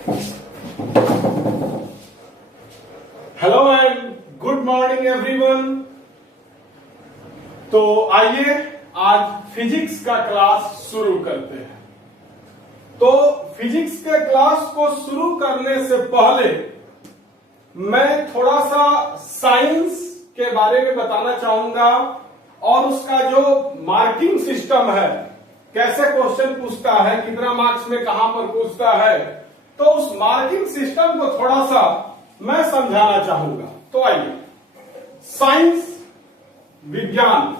Hello and good morning everyone. तो आइए आज फिजिक्स का क्लास शुरू करते हैं। तो फिजिक्स के क्लास को शुरू करने से पहले मैं थोड़ा सा साइंस के बारे में बताना चाहूंगा और उसका जो मार्किंग सिस्टम है, कैसे क्वेश्चन पूछता है, कितना मार्क्स में कहां पर पूछता है, तो उस मार्किंग सिस्टम को थोड़ा सा मैं समझाना चाहूंगा। तो आइए, साइंस विज्ञान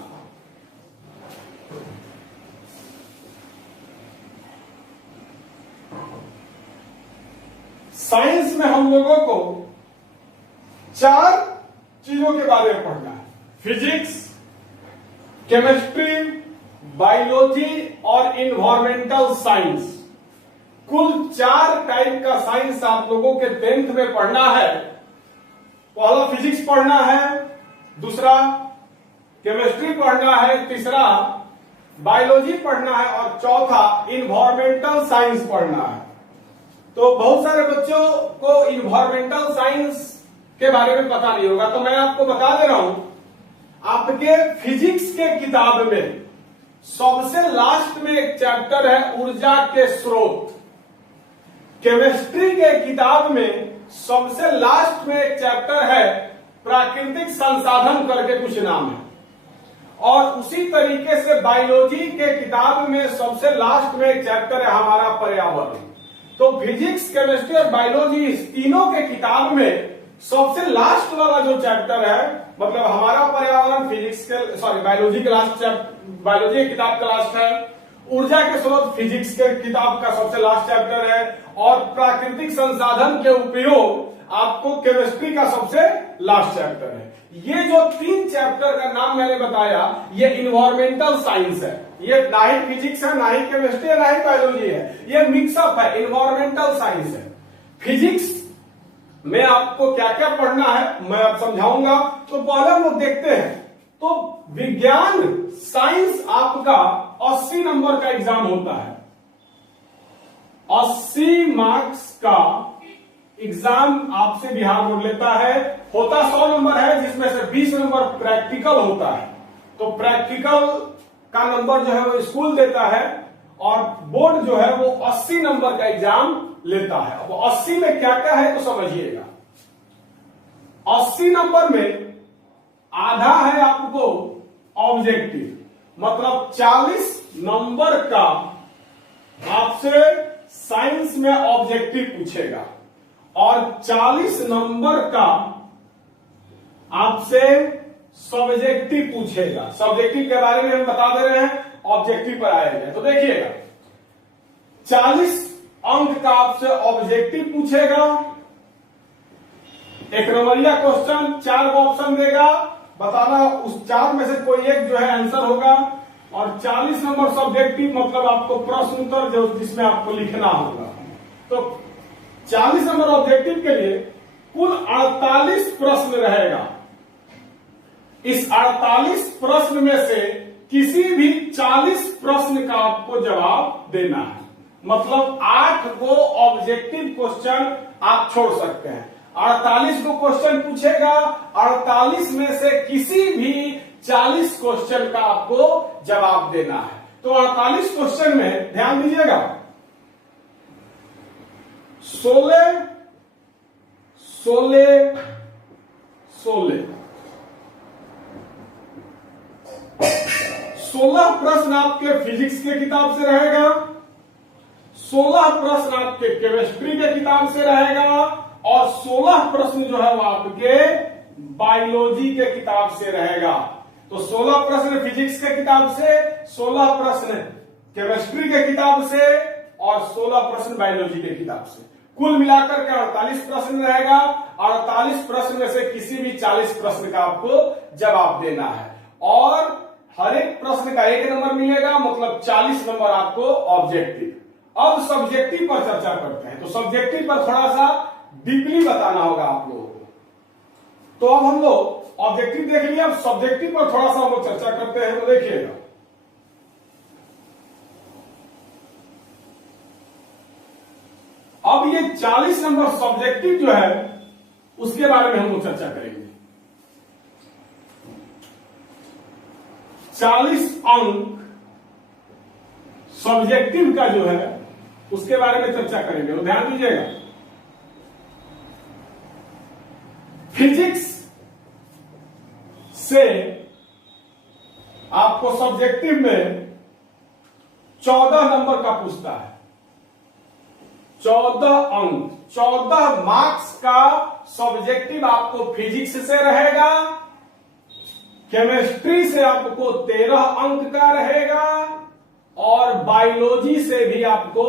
साइंस में हम लोगों को 4 चीजों के बारे में पढ़ना है। फिजिक्स, केमिस्ट्री, बायोलॉजी और इन्वायरमेंटल साइंस। कुल 4 टाइप का साइंस आप लोगों के 10th में पढ़ना है। पहला फिजिक्स पढ़ना है, दूसरा केमिस्ट्री पढ़ना है, तीसरा बायोलॉजी पढ़ना है और चौथा इन्वायरमेंटल साइंस पढ़ना है। तो बहुत सारे बच्चों को इन्वायरमेंटल साइंस के बारे में पता नहीं होगा, तो मैं आपको बता दे रहा हूं। आपके फिजिक्स के किताब में सबसे लास्ट में एक चैप्टर है ऊर्जा के स्रोत। केमिस्ट्री के किताब में सबसे लास्ट में एक चैप्टर है प्राकृतिक संसाधन करके कुछ नाम है। और उसी तरीके से बायोलॉजी के किताब में सबसे लास्ट में एक चैप्टर है हमारा पर्यावरण। तो फिजिक्स, केमिस्ट्री और बायोलॉजी इस तीनों के किताब में सबसे लास्ट वाला जो चैप्टर है, मतलब हमारा पर्यावरण फिजिक्स के बायोलॉजी के लास्ट बायोलॉजी की किताब का लास्ट है, ऊर्जा के स्रोत फिजिक्स के किताब का सबसे लास्ट चैप्टर है और प्राकृतिक संसाधन के उपयोग आपको केमिस्ट्री का सबसे लास्ट चैप्टर है। ये जो 3 चैप्टर का नाम मैंने बताया, ये इन्वायरमेंटल साइंस है। ये ना ही फिजिक्स है, ना ही केमिस्ट्री है, ना ही बायोलॉजी है, ये मिक्सअप है, इन्वायरमेंटल साइंस है। फिजिक्स में आपको क्या क्या पढ़ना है मैं अब समझाऊंगा। तो पहले हम लोग देखते हैं। तो विज्ञान साइंस आपका 80 नंबर का एग्जाम होता है। 80 मार्क्स का एग्जाम आपसे बिहार बोर्ड लेता है। होता 100 नंबर है, जिसमें से 20 नंबर प्रैक्टिकल होता है। तो प्रैक्टिकल का नंबर जो है वो स्कूल देता है और बोर्ड जो है वो 80 नंबर का एग्जाम लेता है। अब 80 में क्या क्या है तो समझिएगा। 80 नंबर में आधा है आपको ऑब्जेक्टिव, मतलब 40 नंबर का आपसे साइंस में ऑब्जेक्टिव पूछेगा और 40 नंबर का आपसे सब्जेक्टिव पूछेगा। सब्जेक्टिव के बारे में हम बता दे रहे हैं, ऑब्जेक्टिव पर आएगा। तो देखिएगा, 40 अंक का आपसे ऑब्जेक्टिव पूछेगा। एक नंबरिया क्वेश्चन, 4 ऑप्शन देगा, बताना उस 4 में से कोई एक जो है आंसर होगा और 40 नंबर सब्जेक्टिव, मतलब आपको प्रश्न उत्तर जो जिसमें आपको लिखना होगा। तो 40 नंबर ऑब्जेक्टिव के लिए कुल 48 प्रश्न रहेगा। इस 48 प्रश्न में से किसी भी 40 प्रश्न का आपको जवाब देना है। मतलब 8 को ऑब्जेक्टिव क्वेश्चन आप छोड़ सकते हैं। 48 को क्वेश्चन पूछेगा, 48 में से किसी भी 40 क्वेश्चन का आपको जवाब देना है। तो 48 क्वेश्चन में ध्यान दीजिएगा, 16 प्रश्न आपके फिजिक्स के किताब से रहेगा, 16 प्रश्न आपके केमिस्ट्री के किताब से रहेगा और 16 प्रश्न जो है वो आपके बायोलॉजी के किताब से रहेगा। तो 16 प्रश्न फिजिक्स के किताब से, 16 प्रश्न केमिस्ट्री के किताब से और 16 प्रश्न बायोलॉजी के किताब से। कुल मिलाकर के 48 प्रश्न रहेगा। 48 प्रश्न में से किसी भी 40 प्रश्न का आपको जवाब देना है और हर एक प्रश्न का 1 नंबर मिलेगा, मतलब 40 नंबर आपको ऑब्जेक्टिव। अब सब्जेक्टिव पर चर्चा करते हैं। तो सब्जेक्टिव पर थोड़ा सा डीपली बताना होगा आप लोगों को। तो अब हम लोग ऑब्जेक्टिव देख लिया, अब सब्जेक्टिव पर थोड़ा सा हम लोग चर्चा करते हैं। तो देखिएगा, अब ये 40 नंबर सब्जेक्टिव जो है उसके बारे में हम लोग चर्चा करेंगे। 40 अंक सब्जेक्टिव का जो है उसके बारे में चर्चा करेंगे, तो ध्यान दीजिएगा। फिजिक्स से आपको सब्जेक्टिव में 14 नंबर का पूछता है, 14 अंक, 14 मार्क्स का सब्जेक्टिव आपको फिजिक्स से रहेगा। केमिस्ट्री से आपको 13 अंक का रहेगा और बायोलॉजी से भी आपको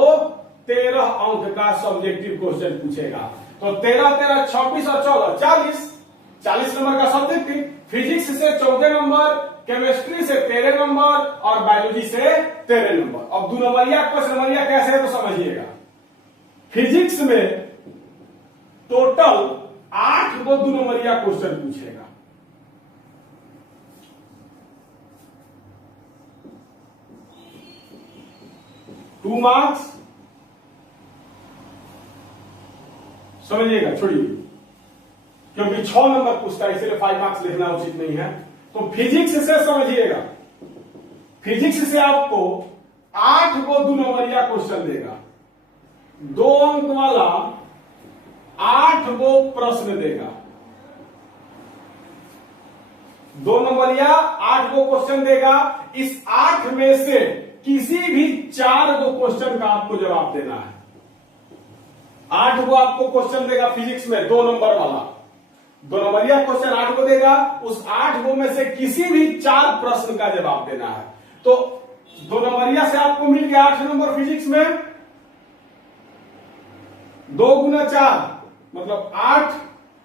13 अंक का सब्जेक्टिव क्वेश्चन पूछेगा। तो 13 13 26 और 14 40 नंबर का सब्जेक्टिव। फिजिक्स से 14 नंबर, केमिस्ट्री से 13 नंबर और बायोलॉजी से 13 नंबर। अब 2 नंबरिया 5 नंबरिया कैसे है तो समझिएगा। फिजिक्स में टोटल 8 को 2 नंबरिया क्वेश्चन पूछेगा। टू मार्क्स, समझिएगा, छोड़िए, क्योंकि 6 नंबर पूछता है इसलिए 5 मार्क्स लिखना उचित नहीं है। तो फिजिक्स से समझिएगा, फिजिक्स से आपको 8 को 2 नंबरिया क्वेश्चन देगा। 2 अंक वाला 8 को प्रश्न देगा। 2 नंबरिया 8 को क्वेश्चन देगा। इस 8 में से किसी भी 4 को क्वेश्चन का आपको जवाब देना है। 8 को आपको क्वेश्चन देगा फिजिक्स में, 2 नंबर वाला 2 नंबरिया क्वेश्चन 8 को देगा। उस 8 को में से किसी भी 4 प्रश्न का जवाब देना है। तो 2 नंबरिया से आपको मिल गया 8 नंबर फिजिक्स में। 2 गुना 4 मतलब 8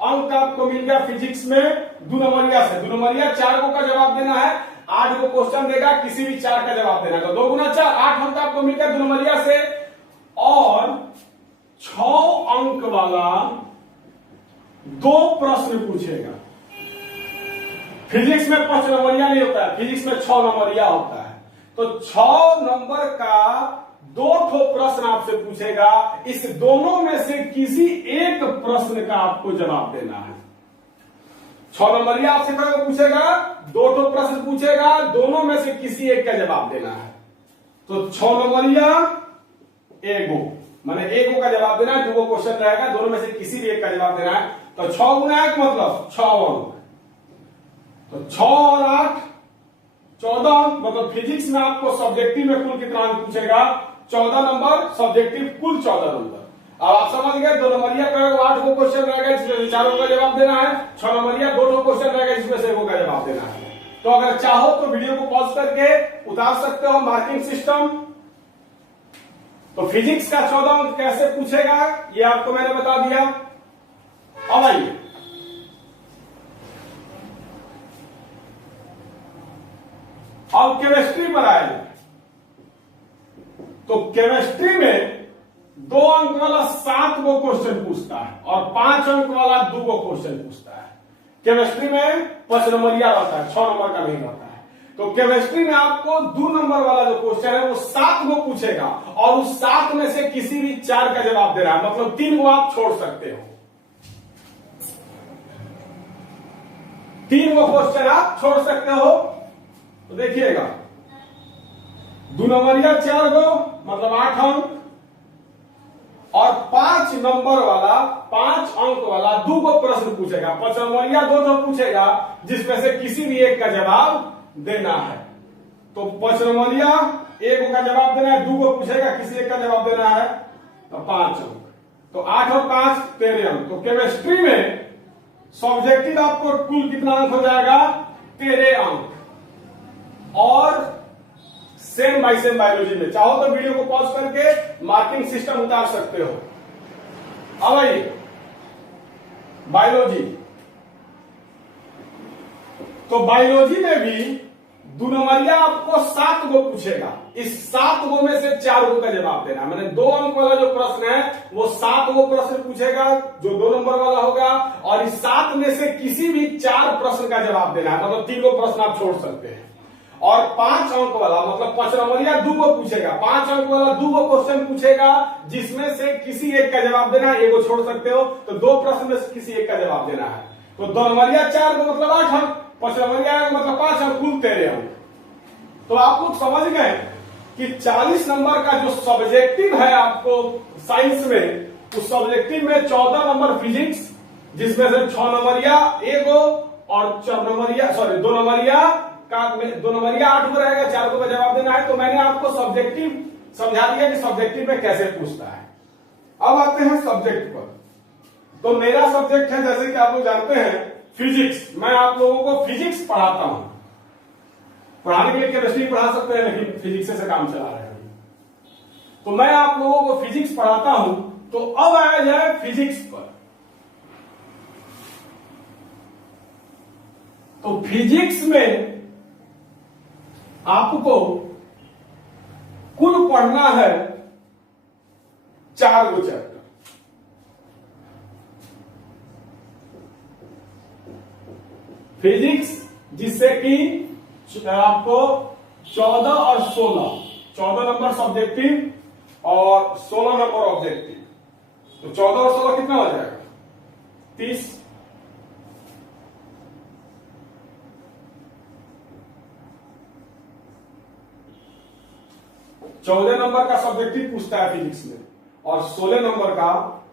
अंक आपको मिल गया फिजिक्स में 2 नंबरिया से। 2 नंबरिया 4 को का जवाब देना है, 8 को क्वेश्चन देगा, किसी भी 4 का जवाब देना है। तो 2 गुना 4 8 अंक आपको मिल गया 2 नंबरिया से। और 6 अंक वाला 2 प्रश्न पूछेगा। फिजिक्स में 5 नंबरिया नहीं होता है, फिजिक्स में 6 नंबरिया होता है। तो 6 नंबर का 2 ठो प्रश्न आपसे पूछेगा। इस दोनों में से किसी एक प्रश्न का आपको जवाब देना है। 6 नंबरिया आपसे पूछेगा, 2 ठो प्रश्न पूछेगा, दोनों में से किसी एक का जवाब देना है। तो 6 नंबरिया एगो, माने एगो का जवाब देना है। 2 क्वेश्चन रहेगा, दोनों में से किसी भी एक का जवाब देना है। तो 6 गुना 1 मतलब 6 अंक। तो 6 और 8 14 अंक। मतलब फिजिक्स में आपको सब्जेक्टिव में कुल कितना अंक पूछेगा? 14 नंबर, सब्जेक्टिव कुल 14 नंबर। अब आप समझ गए। 2 नंबरिया का 8 को क्वेश्चन रहेगा, जिसमें 4 का जवाब देना है। 6 नंबरिया 2 क्वेश्चन रहेगा, जिसमें से 1 का जवाब देना है। तो अगर चाहो तो वीडियो को पॉज करके उतार सकते हो मार्किंग सिस्टम। तो फिजिक्स का 14 अंक कैसे पूछेगा ये आपको मैंने बता दिया। अब आइए अब केमिस्ट्री पर आए। तो केमिस्ट्री में 2 अंक वाला 7 को क्वेश्चन पूछता है और 5 अंक वाला 2 को क्वेश्चन पूछता है। केमिस्ट्री में 5 नंबरिया रहता है, 6 नंबर का नहीं रहता है। तो केमिस्ट्री में आपको 2 नंबर वाला जो क्वेश्चन है वो 7 को पूछेगा और उस 7 में से किसी भी 4 का जवाब देना है। मतलब 3 को आप छोड़ सकते हो। 3 को क्वेश्चन आप छोड़ सकते हो। तो देखिएगा 2 नंबरिया 4 को मतलब 8 अंक और 5 नंबर वाला 5 अंक वाला 2 को प्रश्न पूछेगा। 5 नंबरिया 2 पूछेगा, जिसमें से किसी भी एक का जवाब देना है। तो 5 नंबरिया 1 का जवाब देना है, 2 को पूछेगा, किसी एक का जवाब देना है, तो 5 अंक। तो 8 और 5 13 अंक। तो केमिस्ट्री में सब्जेक्टिव आपको कुल कितना अंक हो जाएगा? 13 अंक। और सेम बाय सेम बायोलॉजी में चाहो तो वीडियो को पॉज करके मार्किंग सिस्टम उतार सकते हो। अब आइए बायोलॉजी। तो बायोलॉजी में भी 2 नंबरिया आपको 7 को पूछेगा। इस 7 को में से 4 को का जवाब देना है। मैंने 2 अंक वाला जो प्रश्न है वो 7 को प्रश्न पूछेगा, जो 2 नंबर वाला होगा, और इस 7 में से किसी भी 4 प्रश्न का जवाब देना है। मतलब 3 को प्रश्न आप छोड़ सकते हैं। और 5 अंक वाला मतलब 5 नंबरिया 2 को पूछेगा, 5 अंक वाला 2 को क्वेश्चन पूछेगा, जिसमें से किसी एक का जवाब देना है, एगो छोड़ सकते हो, तो 2 प्रश्न में से किसी एक का जवाब देना है। तो 2 नंबरिया 4 को मतलब 8 अंक, 5 नंबरिया मतलब 5 अंक, कुल 13 अंक। तो आप लोग समझ गए कि 40 नंबर का जो सब्जेक्टिव है आपको साइंस में, उस सब्जेक्टिव में 14 नंबर फिजिक्स, जिसमें से 6 नंबरिया एगो और 4 नंबरिया 2 नंबरिया का 2 नंबरिया 8 को रहेगा, 4 को जवाब देना है। तो मैंने आपको सब्जेक्टिव समझा दिया कि सब्जेक्टिव में कैसे पूछता है। अब आते हैं सब्जेक्ट पर। तो मेरा सब्जेक्ट है, जैसे कि आप लोग जानते हैं, फिजिक्स। मैं आप लोगों को फिजिक्स पढ़ाता हूं। पढ़ाने के लिए केमिस्ट्री पढ़ा सकते हैं, लेकिन फिजिक्स से काम चला रहे हैं। तो मैं आप लोगों को फिजिक्स पढ़ाता हूं। तो अब आया जाए फिजिक्स पर। तो फिजिक्स में आपको कुल पढ़ना है 4 गो चैप्टर। फिजिक्स जिससे कि आपको 14 और 14 नंबर सब्जेक्टिव और 16 नंबर ऑब्जेक्टिव। तो 14 और 16 कितना हो जाएगा? 30। चौदह नंबर का सब्जेक्टिव पूछता है फिजिक्स में, और 16 नंबर का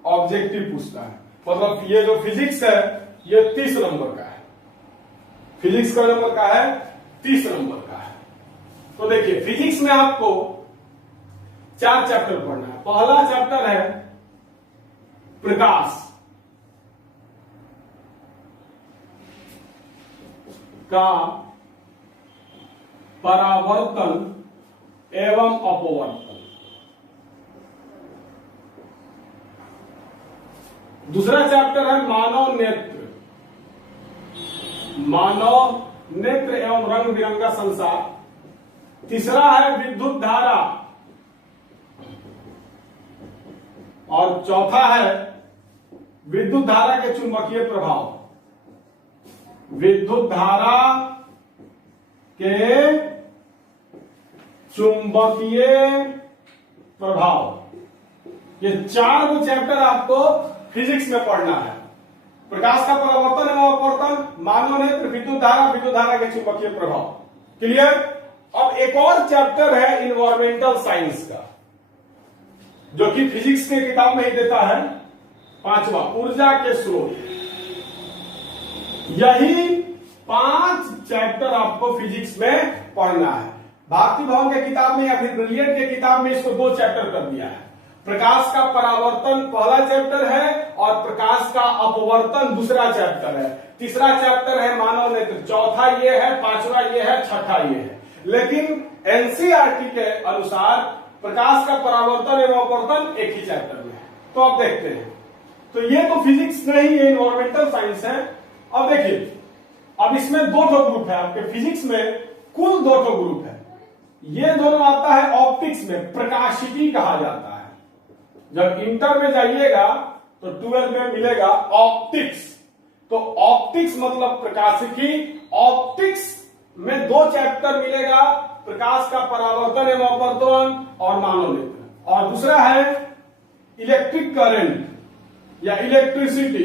ऑब्जेक्टिव पूछता है। मतलब ये जो फिजिक्स है ये 30 नंबर का है। फिजिक्स का नंबर का है 30 नंबर का है। तो देखिए फिजिक्स में आपको 4 चैप्टर पढ़ना है। पहला चैप्टर है प्रकाश का परावर्तन एवं अपवर्तन। दूसरा चैप्टर है मानव नेत्र एवं रंग बिरंगा संसार। तीसरा है विद्युत धारा, और चौथा है विद्युत धारा के चुंबकीय प्रभाव। विद्युत धारा के चुंबकीय प्रभाव। ये 4 गो चैप्टर आपको फिजिक्स में पढ़ना है। प्रकाश का परावर्तन एवं अपवर्तन, मानव नेत्र, विद्युत धारा के चुंबकीय प्रभाव। क्लियर? अब एक और चैप्टर है इन्वायरमेंटल साइंस का, जो कि फिजिक्स के किताब में ही देता है। 5वां ऊर्जा के स्रोत। यही 5 चैप्टर आपको फिजिक्स में पढ़ना है। भारती भवन के किताब में या फिर ब्रिलियंट के किताब में इसको 2 चैप्टर कर दिया है। प्रकाश का परावर्तन पहला चैप्टर है और प्रकाश का अपवर्तन दूसरा चैप्टर है। तीसरा चैप्टर है मानव नेत्र, चौथा ये है, 5वां ये है, छठा ये है। लेकिन एनसीईआरटी के अनुसार प्रकाश का परावर्तन एवं अपवर्तन एक ही चैप्टर में है। तो अब देखते हैं। तो ये तो फिजिक्स नहीं, ये इन्वायरमेंटल साइंस है। अब देखिए, अब इसमें 2 ग्रुप है आपके फिजिक्स में, कुल 2 ग्रुप है। ये दोनों आता है ऑप्टिक्स में, प्रकाशिकी कहा जाता है। जब इंटर में जाइएगा तो 12 में मिलेगा ऑप्टिक्स। तो ऑप्टिक्स मतलब प्रकाशिकी। ऑप्टिक्स में 2 चैप्टर मिलेगा, प्रकाश का परावर्तन एवं अपवर्तन और मानव नेत्र। और दूसरा है इलेक्ट्रिक करंट या इलेक्ट्रिसिटी।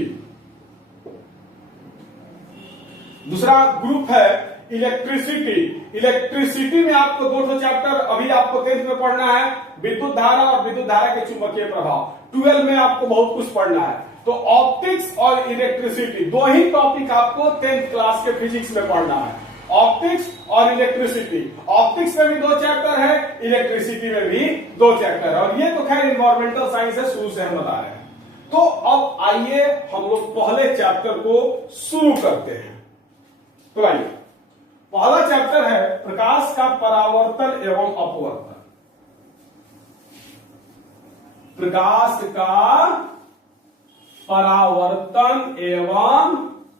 दूसरा ग्रुप है इलेक्ट्रिसिटी। इलेक्ट्रिसिटी में आपको 2 चैप्टर अभी आपको 10th में पढ़ना है, विद्युत धारा और विद्युत धारा के चुंबकीय प्रभाव। 12 में आपको बहुत कुछ पढ़ना है। तो ऑप्टिक्स और इलेक्ट्रिसिटी 2 ही टॉपिक आपको 10th क्लास के फिजिक्स में पढ़ना है, ऑप्टिक्स और इलेक्ट्रिसिटी। ऑप्टिक्स में भी 2 चैप्टर है, इलेक्ट्रिसिटी में भी 2 चैप्टर है। और ये तो खैर इन्वायरमेंटल साइंस है, शुरू से हम बता रहे हैं। तो अब आइए हम लोग पहले चैप्टर को शुरू करते हैं। तो आइए, पहला चैप्टर है प्रकाश का परावर्तन एवं अपवर्तन। प्रकाश का परावर्तन एवं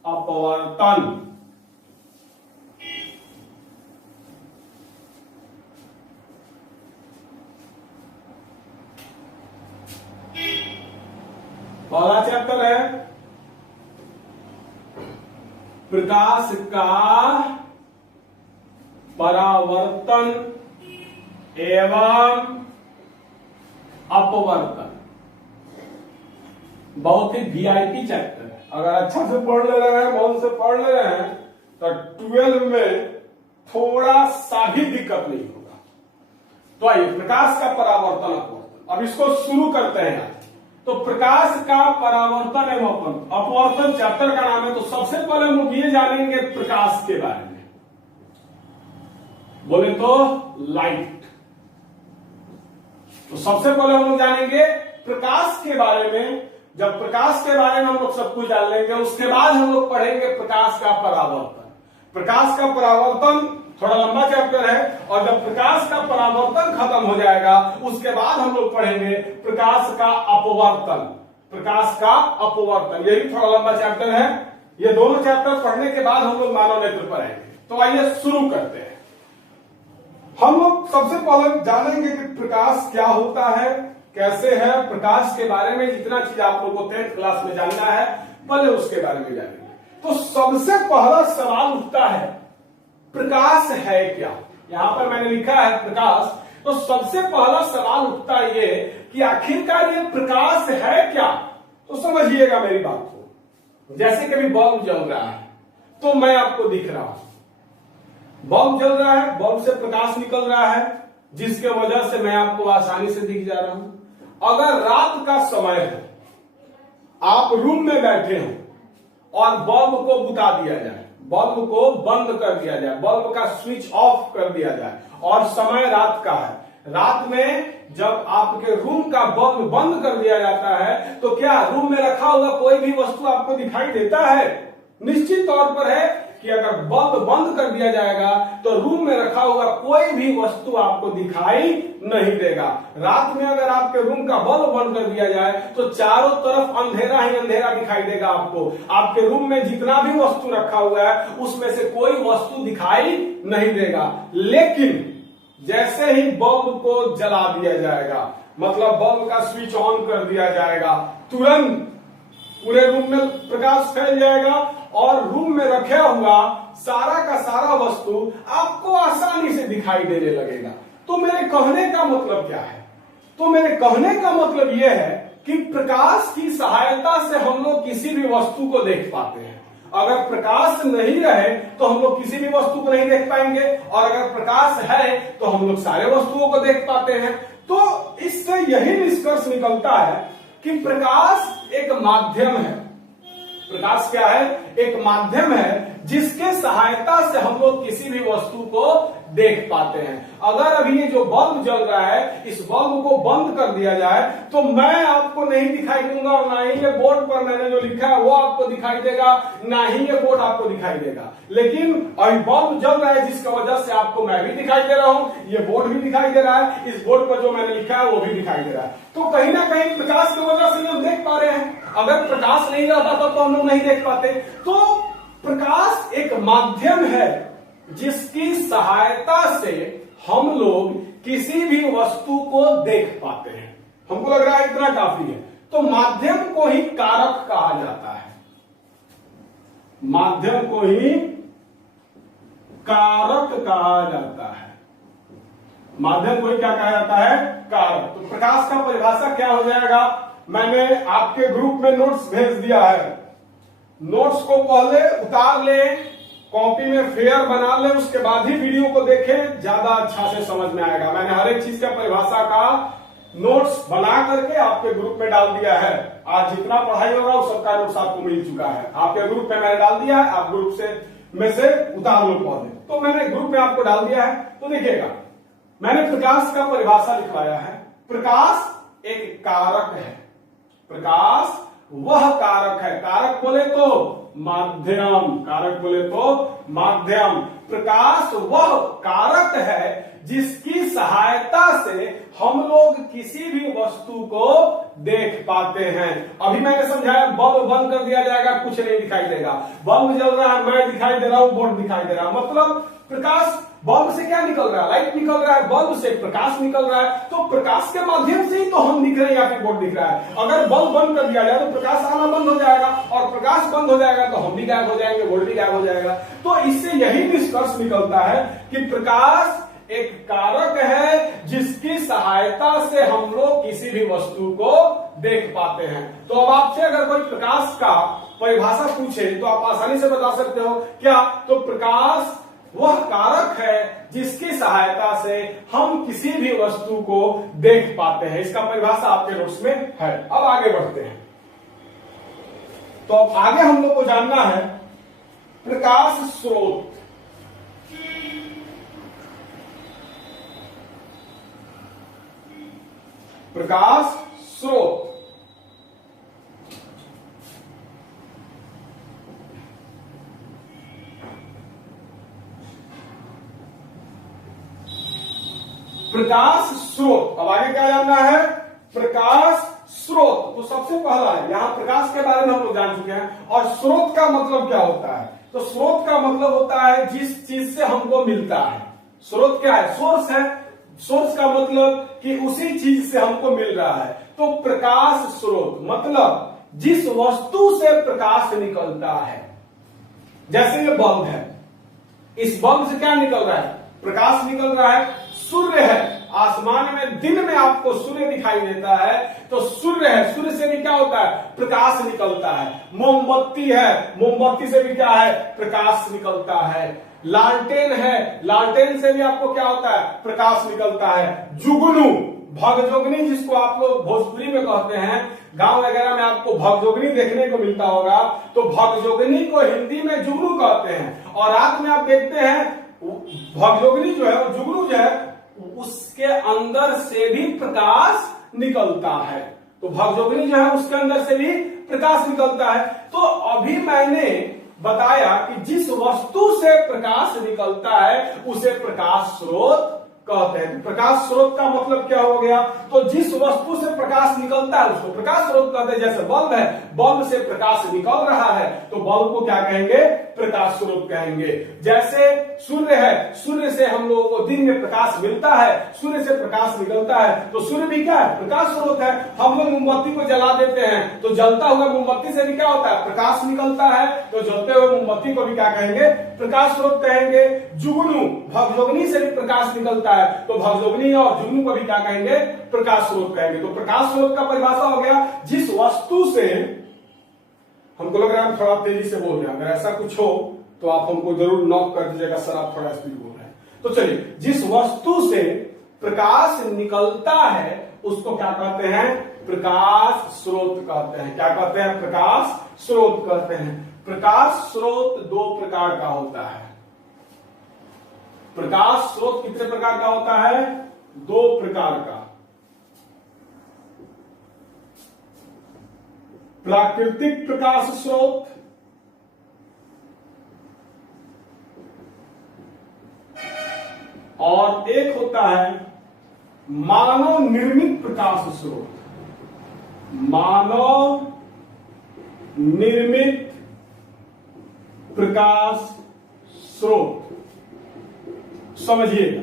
अपवर्तन। पहला चैप्टर है प्रकाश का परावर्तन एवं अपवर्तन। बहुत ही वीआईपी चैप्टर है, अगर अच्छा से पढ़ ले रहे हैं, मन से पढ़ ले रहे हैं, तो 12 में थोड़ा सा भी दिक्कत नहीं होगा। तो आइए, प्रकाश का परावर्तन अपवर्तन, अब इसको शुरू करते हैं आज। तो प्रकाश का परावर्तन एवं अपवर्तन चैप्टर का नाम है। तो सबसे पहले हम लोग ये जानेंगे प्रकाश के बारे में। बोले तो लाइट। तो सबसे पहले हम लोग जानेंगे प्रकाश के बारे में। जब प्रकाश के बारे में हम लोग सब कुछ जान लेंगे, उसके बाद हम लोग पढ़ेंगे प्रकाश का परावर्तन। प्रकाश का परावर्तन थोड़ा लंबा चैप्टर है, और जब प्रकाश का परावर्तन खत्म हो जाएगा, उसके बाद हम लोग पढ़ेंगे प्रकाश का अपवर्तन। प्रकाश का अपवर्तन, यही थोड़ा लंबा चैप्टर है। ये दोनों चैप्टर पढ़ने के बाद हम लोग मानव नेत्र पढ़ेंगे। तो आइए शुरू करते हैं। हम लोग सबसे पहले जानेंगे कि प्रकाश क्या होता है, कैसे है। प्रकाश के बारे में जितना चीज आप लोगों को 10th क्लास में जानना है, पहले उसके बारे में जानेंगे। तो सबसे पहला सवाल उठता है, प्रकाश है क्या। यहां पर मैंने लिखा है प्रकाश। तो सबसे पहला सवाल उठता है ये कि आखिरकार ये प्रकाश है क्या। तो समझिएगा मेरी बात को। जैसे कभी बल्ब जल रहा है, तो मैं आपको दिख रहा हूं, बल्ब जल रहा है, बल्ब से प्रकाश निकल रहा है, जिसके वजह से मैं आपको आसानी से दिख जा रहा हूं। अगर रात का समय है, आप रूम में बैठे हो और बल्ब को बुता दिया जाए, बल्ब को बंद कर दिया जाए, बल्ब का स्विच ऑफ कर दिया जाए, और समय रात का है, रात में जब आपके रूम का बल्ब बंद कर दिया जाता है, तो क्या रूम में रखा हुआ कोई भी वस्तु आपको दिखाई देता है? निश्चित तौर पर है कि अगर बल्ब बंद कर दिया जाएगा, तो रूम में रखा हुआ कोई भी वस्तु आपको दिखाई नहीं देगा। रात में अगर आपके रूम का बल्ब बंद कर दिया जाए, तो चारों तरफ अंधेरा ही अंधेरा दिखाई देगा आपको। आपके रूम में जितना भी वस्तु रखा हुआ है, उसमें से कोई वस्तु दिखाई नहीं देगा। लेकिन जैसे ही बल्ब को जला दिया जाएगा, मतलब बल्ब का स्विच ऑन कर दिया जाएगा, तुरंत पूरे रूम में प्रकाश फैल जाएगा, और रूम में रखा हुआ सारा का सारा वस्तु आपको आसानी से दिखाई देने लगेगा। तो मेरे कहने का मतलब क्या है? तो मेरे कहने का मतलब यह है कि प्रकाश की सहायता से हम लोग किसी भी वस्तु को देख पाते हैं। अगर प्रकाश नहीं रहे, तो हम लोग किसी भी वस्तु को नहीं देख पाएंगे, और अगर प्रकाश है, तो हम लोग सारे वस्तुओं को देख पाते हैं। तो इससे यही निष्कर्ष निकलता है कि प्रकाश एक माध्यम है। प्रकाश क्या है? एक माध्यम है, जिसके सहायता से हम लोग किसी भी वस्तु को देख पाते हैं। अगर अभी ये जो बल्ब जल रहा है, इस बल्ब को बंद कर दिया जाए, तो मैं आपको नहीं दिखाई दूंगा, और ना ही ये बोर्ड पर मैंने जो लिखा है वो आपको दिखाई देगा, ना ही ये बोर्ड आपको दिखाई देगा। लेकिन अभी बल्ब जल रहा है, जिसकी वजह से आपको मैं भी दिखाई दे रहा हूं, ये बोर्ड भी दिखाई दे रहा है, इस बोर्ड पर जो मैंने लिखा है वो भी दिखाई दे रहा है। तो कहीं ना कहीं प्रकाश की वजह से हम देख पा रहे हैं। अगर प्रकाश नहीं रहता तो हम लोग नहीं देख पाते। तो प्रकाश एक माध्यम है, जिसकी सहायता से हम लोग किसी भी वस्तु को देख पाते हैं। हमको लग रहा है इतना काफी है। तो माध्यम को ही कारक कहा जाता है, माध्यम को ही कारक कहा जाता है। माध्यम को ही क्या कहा जाता है? कारक। तो प्रकाश का परिभाषा क्या हो जाएगा? मैंने आपके ग्रुप में नोट्स भेज दिया है। नोट्स को पहले उतार ले, कॉपी में फेयर बना ले, उसके बाद ही वीडियो को देखें, ज्यादा अच्छा से समझ में आएगा। मैंने हर एक चीज का परिभाषा का नोट्स बना करके आपके ग्रुप में डाल दिया है। आज जितना पढ़ाई होगा उस सबका नोट्स आपको मिल चुका है। आपके ग्रुप में मैंने डाल दिया है, आप ग्रुप में से उतार लो पौधे। तो मैंने ग्रुप में आपको डाल दिया है। तो देखिएगा, मैंने प्रकाश का परिभाषा लिखवाया है। प्रकाश एक कारक है। प्रकाश वह कारक है, कारक बोले तो माध्यम, कारक बोले तो माध्यम। प्रकाश वह कारक है जिसकी सहायता से हम लोग किसी भी वस्तु को देख पाते हैं। अभी मैंने समझाया, बल्ब बंद कर दिया जाएगा, कुछ नहीं दिखाई देगा। बल्ब जल रहा है, मैं दिखाई दे रहा हूं, बोर्ड दिखाई दे रहा है। मतलब प्रकाश बल्ब से क्या निकल रहा है? लाइट निकल रहा है, बल्ब से प्रकाश निकल रहा है, तो प्रकाश के माध्यम से ही तो हम दिख रहे हैं या फिर बोर्ड दिख रहा है। अगर बल्ब बंद कर दिया जाए तो प्रकाश आना बंद हो जाएगा, और प्रकाश बंद हो जाएगा तो हम भी गायब हो जाएंगे, बोर्ड भी गायब हो जाएगा। तो इससे यही निष्कर्ष निकलता है कि प्रकाश एक कारक है जिसकी सहायता से हम लोग किसी भी वस्तु को देख पाते हैं। तो अब आपसे अगर कोई प्रकाश का परिभाषा पूछे तो आप आसानी से बता सकते हो क्या? तो प्रकाश वह कारक है जिसकी सहायता से हम किसी भी वस्तु को देख पाते हैं। इसका परिभाषा आपके नोट्स में है। अब आगे बढ़ते हैं। तो अब आगे हम लोग को जानना है प्रकाश स्रोत। प्रकाश स्रोत प्रकाश स्रोत। अब आगे क्या जानना है? प्रकाश स्रोत। तो सबसे पहला है, यहां प्रकाश के बारे में हम लोग जान चुके हैं, और स्रोत का मतलब क्या होता है? तो स्रोत का मतलब होता है जिस चीज से हमको मिलता है। स्रोत क्या है? सोर्स है। सोर्स का मतलब कि उसी चीज से हमको मिल रहा है। तो प्रकाश स्रोत मतलब जिस वस्तु से प्रकाश निकलता है। जैसे ये बल्ब है, इस बल्ब से क्या निकल रहा है? प्रकाश निकल रहा है। सूर्य है, आसमान में दिन में आपको सूर्य दिखाई देता है, तो सूर्य है, सूर्य से भी क्या होता है? प्रकाश निकलता है। मोमबत्ती है, मोमबत्ती से भी क्या है? प्रकाश निकलता है। लालटेन है, लालटेन से भी आपको क्या होता है? प्रकाश निकलता है। जुगनू, भगजोगनी जिसको आप लोग भोजपुरी में कहते हैं, गांव वगैरह में आपको भगजोगनी देखने को मिलता होगा, तो भगजोगनी को हिंदी में जुगनू कहते हैं। और रात में आप देखते हैं भगजोगनी जो है, वो जुगनू जो है, उसके अंदर से भी प्रकाश निकलता है। तो भगजोगनी जो है उसके अंदर से भी प्रकाश निकलता है। तो अभी मैंने बताया कि जिस वस्तु से प्रकाश निकलता है उसे प्रकाश स्रोत कहते हैं। प्रकाश स्रोत का मतलब क्या हो गया? तो जिस वस्तु से प्रकाश निकलता है उसको प्रकाश स्रोत कहते हैं। जैसे बल्ब है, बल्ब से प्रकाश निकल रहा है तो बल्ब को क्या कहेंगे? प्रकाश स्रोत कहेंगे। जैसे सूर्य है, सूर्य से हम लोगों को दिन में प्रकाश मिलता है, सूर्य से प्रकाश निकलता है, तो सूर्य भी क्या है? प्रकाश स्रोत है। हम लोग मोमबत्ती को जला देते हैं तो जलता हुआ मोमबत्ती से भी क्या होता है? प्रकाश निकलता है, तो जलते हुए मोमबत्ती को भी क्या कहेंगे? प्रकाश स्रोत कहेंगे। जुगनू, भगजोगनी से भी प्रकाश निकलता है, तो भगजोगनी और जुगनू को भी क्या कहेंगे? प्रकाश स्रोत कहेंगे। तो प्रकाश स्रोत का परिभाषा हो गया जिस वस्तु से, हमको लग रहा है हम थोड़ा तेजी से बोल रहे हैं, अगर ऐसा कुछ हो तो आप हमको जरूर नॉक कर दीजिएगा, सर आप थोड़ा स्पीड बोल रहे हैं। तो चलिए, जिस वस्तु से प्रकाश निकलता है उसको क्या कहते हैं? प्रकाश स्रोत कहते हैं। क्या कहते हैं? प्रकाश स्रोत कहते हैं। प्रकाश स्रोत दो प्रकार का होता है। प्रकाश स्रोत कितने प्रकार का होता है? दो प्रकार का। प्राकृतिक प्रकाश स्रोत और एक होता है मानव निर्मित प्रकाश स्रोत। मानव निर्मित प्रकाश स्रोत। समझिएगा,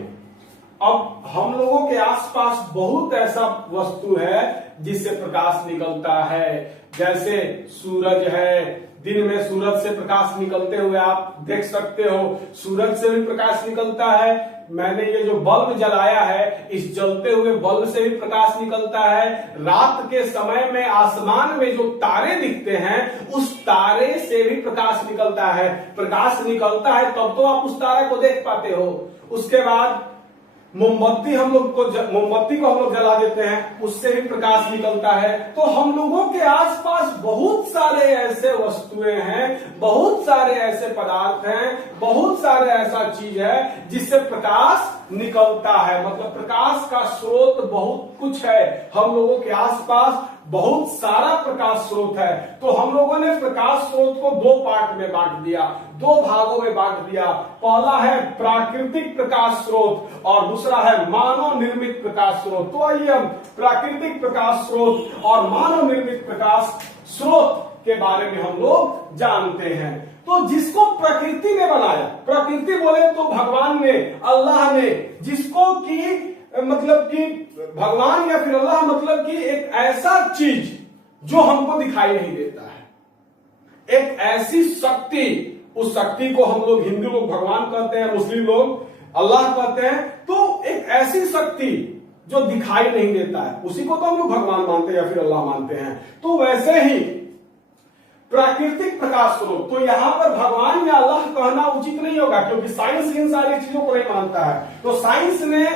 अब हम लोगों के आसपास बहुत ऐसा वस्तु है जिससे प्रकाश निकलता है। जैसे सूरज है, दिन में सूरज से प्रकाश निकलते हुए आप देख सकते हो, सूरज से भी प्रकाश निकलता है। मैंने ये जो बल्ब जलाया है, इस जलते हुए बल्ब से भी प्रकाश निकलता है। रात के समय में आसमान में जो तारे दिखते हैं, उस तारे से भी प्रकाश निकलता है। प्रकाश निकलता है तब तो आप उस तारे को देख पाते हो। उसके बाद मोमबत्ती मोमबत्ती को हम लोग जला देते हैं, उससे भी प्रकाश निकलता है। तो हम लोगों के आसपास बहुत सारे ऐसे वस्तुएं हैं, बहुत सारे ऐसे पदार्थ हैं, बहुत सारे ऐसा चीज है जिससे प्रकाश निकलता है। मतलब प्रकाश का स्रोत बहुत कुछ है। हम लोगों के आसपास बहुत सारा प्रकाश स्रोत है। तो हम लोगों ने प्रकाश स्रोत को दो पार्ट में बांट दिया, दो भागों में बांट दिया। पहला है प्राकृतिक प्रकाश स्रोत और दूसरा है मानव निर्मित प्रकाश स्रोत। तो आइए हम प्राकृतिक प्रकाश स्रोत और मानव निर्मित प्रकाश स्रोत के बारे में हम लोग जानते हैं। तो जिसको प्रकृति ने बनाया, प्रकृति बोले तो भगवान ने, अल्लाह ने, जिसको कि मतलब कि भगवान या फिर अल्लाह मतलब कि एक ऐसा चीज जो हमको दिखाई नहीं देता है, एक ऐसी शक्ति, उस शक्ति को हम लोग हिंदू लोग भगवान कहते हैं, मुस्लिम लोग अल्लाह कहते हैं। तो एक ऐसी शक्ति जो दिखाई नहीं देता है उसी को तो हम लोग भगवान मानते हैं या फिर अल्लाह मानते हैं। तो वैसे ही प्राकृतिक प्रकाश स्रोत, तो यहां पर भगवान या अल्लाह कहना उचित नहीं होगा क्योंकि साइंस इन सारी चीजों को नहीं मानता है। तो साइंस ने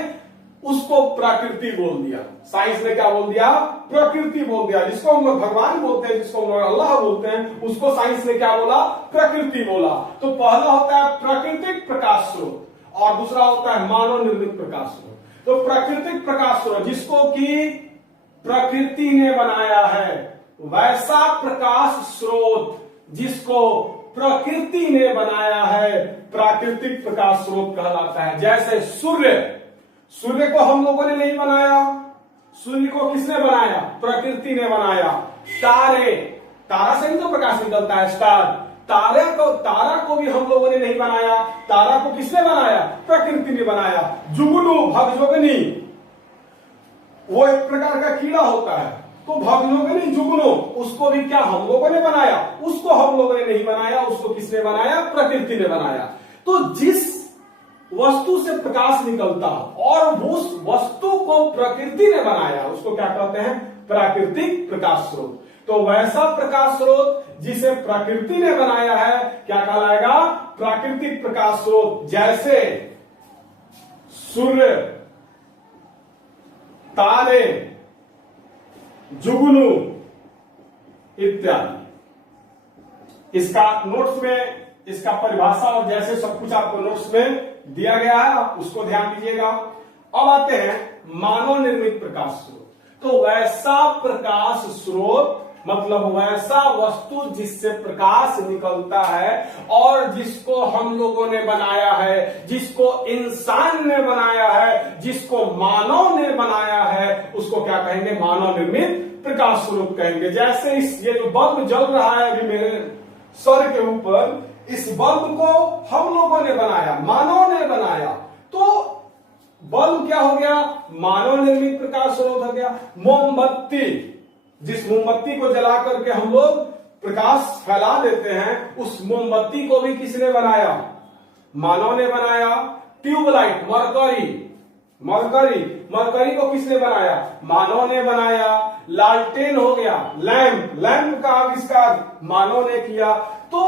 उसको प्रकृति बोल दिया, साइंस ने क्या बोल दिया, प्रकृति बोल दिया। जिसको हम लोग भगवान बोलते हैं, जिसको हम लोग अल्लाह बोलते हैं, उसको साइंस ने क्या बोला, प्रकृति बोला। तो पहला होता है प्राकृतिक प्रकाश स्रोत और दूसरा होता है मानव निर्मित प्रकाश स्रोत। तो प्राकृतिक प्रकाश स्रोत जिसको कि प्रकृति ने बनाया है, वैसा प्रकाश स्रोत जिसको प्रकृति ने बनाया है प्राकृतिक प्रकाश स्रोत कहलाता है। जैसे सूर्य, सूर्य को हम लोगों ने नहीं बनाया, सूर्य को किसने बनाया, प्रकृति ने बनाया। तारे, तारा से ही तो प्रकाश निकलता है, स्टार, तारा को भी हम लोगों ने नहीं बनाया, तारा को किसने बनाया, प्रकृति ने बनाया। जुगनू, भगजोगनी, वो एक प्रकार का कीड़ा होता है, तो भगजोगनी जुगनू, उसको भी क्या हम लोगों ने बनाया, उसको हम लोगों ने नहीं बनाया, उसको किसने बनाया, प्रकृति ने बनाया। तो जिस वस्तु से प्रकाश निकलता और उस वस्तु को प्रकृति ने बनाया उसको क्या कहते हैं, प्राकृतिक प्रकाश स्रोत। तो वैसा प्रकाश स्रोत जिसे प्रकृति ने बनाया है क्या कहलाएगा, प्राकृतिक प्रकाश स्रोत। जैसे सूर्य, तारे, जुगनू इत्यादि। इसका नोट्स में इसका परिभाषा और जैसे सब कुछ आपको नोट्स में दिया गया है, आप उसको ध्यान दीजिएगा। अब आते हैं मानव निर्मित प्रकाश स्रोत। तो वैसा प्रकाश स्रोत मतलब वैसा वस्तु जिससे प्रकाश निकलता है और जिसको हम लोगों ने बनाया है, जिसको इंसान ने बनाया है, जिसको मानव ने बनाया है, उसको क्या कहेंगे, मानव निर्मित प्रकाश स्रोत कहेंगे। जैसे ये जो बल्ब जल रहा है अभी मेरे सर के ऊपर, इस बल्ब को हम लोगों ने बनाया, मानव ने बनाया। तो बल्ब क्या हो गया, मानव निर्मित प्रकाश स्रोत हो गया। मोमबत्ती, जिस मोमबत्ती को जला करके हम लोग प्रकाश फैला देते हैं, उस मोमबत्ती को भी किसने बनाया, मानव ने बनाया। ट्यूबलाइट, मरकरी को किसने बनाया, मानव ने बनाया। लालटेन हो गया, लैंप का आविष्कार मानव ने किया। तो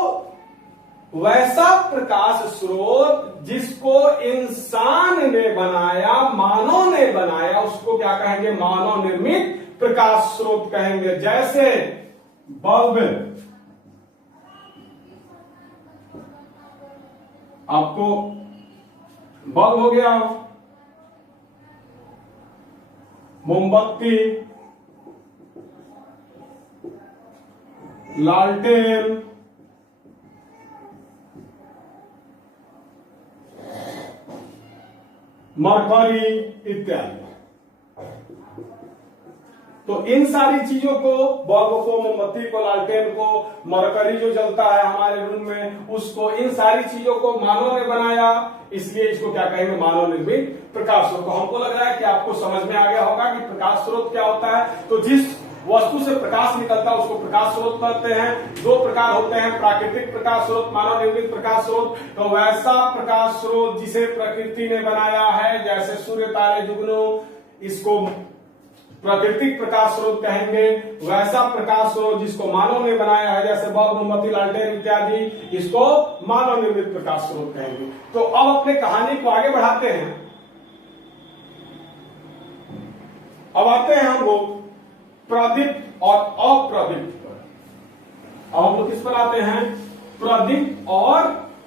वैसा प्रकाश स्रोत जिसको इंसान ने बनाया, मानव ने बनाया, उसको क्या कहेंगे, मानव निर्मित प्रकाश स्रोत कहेंगे। जैसे बल्ब, आपको बल्ब हो गया, मोमबत्ती, लालटेन, मरकरी इत्यादि। तो इन सारी चीजों को, बल्ब को, मोमबत्ती को, लालटेन को, मरकरी जो जलता है हमारे रूम में, उसको, इन सारी चीजों को मानव ने बनाया, इसलिए इसको क्या कहेंगे, मानव निर्मित प्रकाश स्रोत। तो हमको लग रहा है कि आपको समझ में आ गया होगा कि प्रकाश स्रोत क्या होता है। तो जिस वस्तु से प्रकाश निकलता है उसको प्रकाश स्रोत कहते हैं। दो प्रकार होते हैं, प्राकृतिक प्रकाश स्रोत, मानव निर्मित प्रकाश स्रोत। तो वैसा प्रकाश स्रोत जिसे प्रकृति ने बनाया है, जैसे सूर्य, तारे, जुगनू, इसको प्राकृतिक प्रकाश स्रोत कहेंगे। वैसा प्रकाश स्रोत जिसको मानव ने बनाया है, जैसे बल्ब, मोमबत्ती, लालटेन इत्यादि, इसको मानव निर्मित प्रकाश स्रोत कहेंगे। तो अब अपने कहानी को आगे बढ़ाते हैं। अब आते हैं हम लोग प्रदीप्त और अप्रदीप्त पर। अब हम लोग किस पर आते हैं, प्रदीप्त और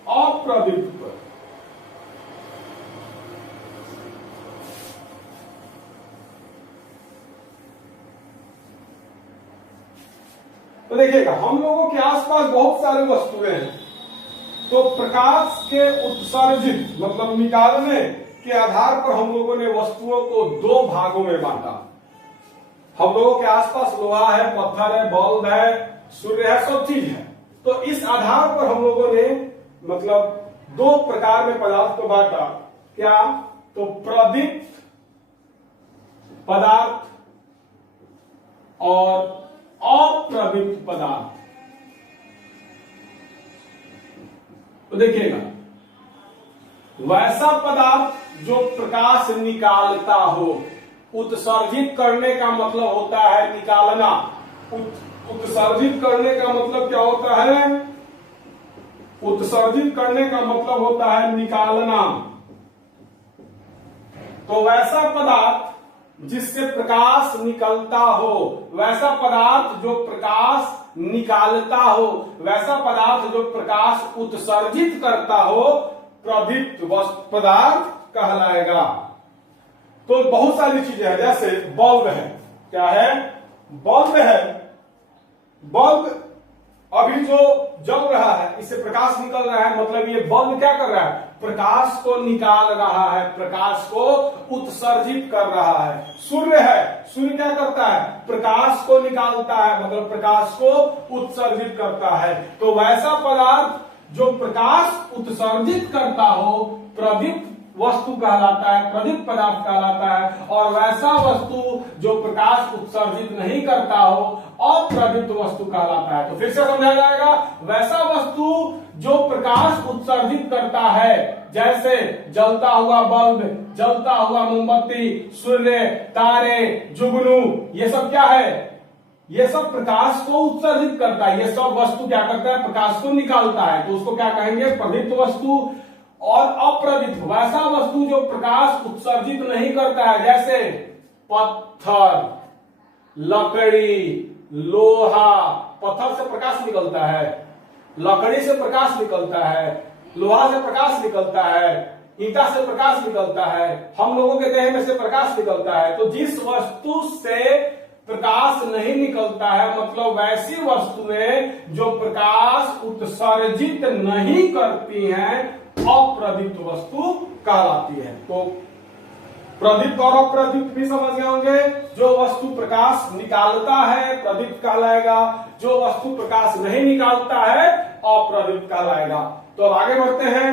अप्रदीप्त पर। तो देखिएगा, हम लोगों के आसपास बहुत सारे वस्तुएं हैं। तो प्रकाश के उत्सर्जित मतलब निकालने के आधार पर हम लोगों ने वस्तुओं को दो भागों में बांटा। हम लोगों के आसपास लोहा है, पत्थर है, बल्ब है, सूर्य है, सब चीज है। तो इस आधार पर हम लोगों ने मतलब दो प्रकार में पदार्थ को बांटा। क्या? तो प्रदीप्त पदार्थ और अप्रदीप्त पदार्थ। तो देखिएगा, वैसा पदार्थ जो प्रकाश निकालता हो, उत्सर्जित करने का मतलब होता है निकालना। उत्सर्जित करने का मतलब क्या होता है? उत्सर्जित करने का मतलब होता है निकालना। तो वैसा पदार्थ जिससे प्रकाश निकलता हो, वैसा पदार्थ जो प्रकाश निकालता हो, वैसा पदार्थ जो प्रकाश उत्सर्जित करता हो, प्रदीप्त पदार्थ कहलाएगा। तो बहुत सारी चीजें हैं, जैसे बल्ब है। क्या है? बल्ब है। बल्ब अभी जो जल रहा है, इससे प्रकाश निकल रहा है, मतलब ये बल्ब क्या कर रहा है? प्रकाश को निकाल रहा है, प्रकाश को उत्सर्जित कर रहा है। सूर्य है, सूर्य क्या करता है? प्रकाश को निकालता है, मतलब प्रकाश को उत्सर्जित करता है। तो वैसा पदार्थ जो प्रकाश उत्सर्जित करता हो, प्रदीप्त वस्तु कहलाता है, प्रदीप्त पदार्थ कहलाता है। और वैसा वस्तु जो प्रकाश उत्सर्जित नहीं करता हो, अप्रदीप्त वस्तु कहलाता है। तो फिर से समझा जाएगा, वैसा वस्तु जो प्रकाश उत्सर्जित करता है, जैसे जलता हुआ बल्ब, जलता हुआ मोमबत्ती, सूर्य, तारे, जुगनू, ये सब क्या है? ये सब प्रकाश को उत्सर्जित करता है। ये सब वस्तु क्या करता है? प्रकाश को निकालता है। तो उसको क्या कहेंगे? प्रदीप्त वस्तु। और अप्रदीप्त वैसा वस्तु जो प्रकाश उत्सर्जित नहीं करता है, जैसे पत्थर, लकड़ी, लोहा। पत्थर से प्रकाश निकलता है, लकड़ी से प्रकाश निकलता है, लोहा से प्रकाश निकलता है, ईंटा से प्रकाश निकलता है, हम लोगों के देह में से प्रकाश निकलता है। तो जिस वस्तु से प्रकाश नहीं निकलता है, मतलब वैसी वस्तुएं जो प्रकाश उत्सर्जित नहीं करती हैं, अप्रदीप्त वस्तु कहलाती है। तो प्रदीप्त और अप्रदीप्त भी समझ गए होंगे। जो वस्तु प्रकाश निकालता है प्रदीप्त कहलाएगा, जो वस्तु प्रकाश नहीं निकालता है अप्रदीप्त कहलाएगा। तो अब आगे बढ़ते हैं।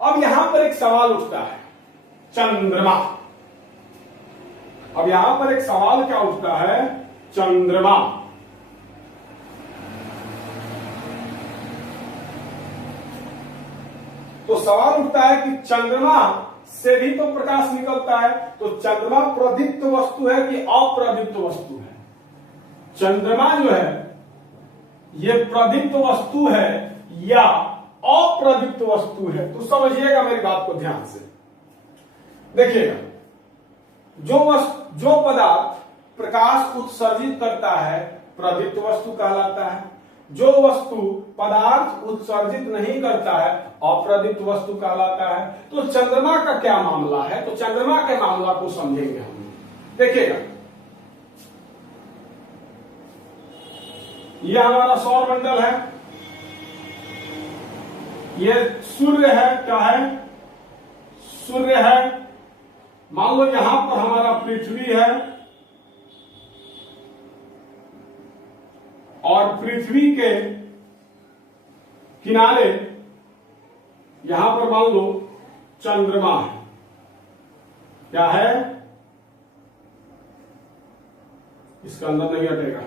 अब यहां पर एक सवाल उठता है, चंद्रमा। अब यहां पर एक सवाल क्या उठता है? चंद्रमा। तो सवाल उठता है कि चंद्रमा से भी तो प्रकाश निकलता है, तो चंद्रमा प्रदीप्त वस्तु है कि अप्रदीप्त वस्तु है? चंद्रमा जो है ये प्रदीप्त वस्तु है या अप्रदीप्त वस्तु है? तो समझिएगा मेरी बात को ध्यान से। देखिएगा, जो पदार्थ प्रकाश उत्सर्जित करता है प्रदीप्त वस्तु कहलाता है, जो वस्तु पदार्थ उत्सर्जित नहीं करता है अप्रदीप्त वस्तु कहलाता है। तो चंद्रमा का क्या मामला है? तो चंद्रमा के मामला को समझेंगे हम। देखिएगा, यह हमारा सौर मंडल है, ये सूर्य है। क्या है? सूर्य है। मान लो यहां पर हमारा पृथ्वी है, और पृथ्वी के किनारे यहां पर मान लो चंद्रमा है। क्या है? इसका अंदर नहीं हटेगा।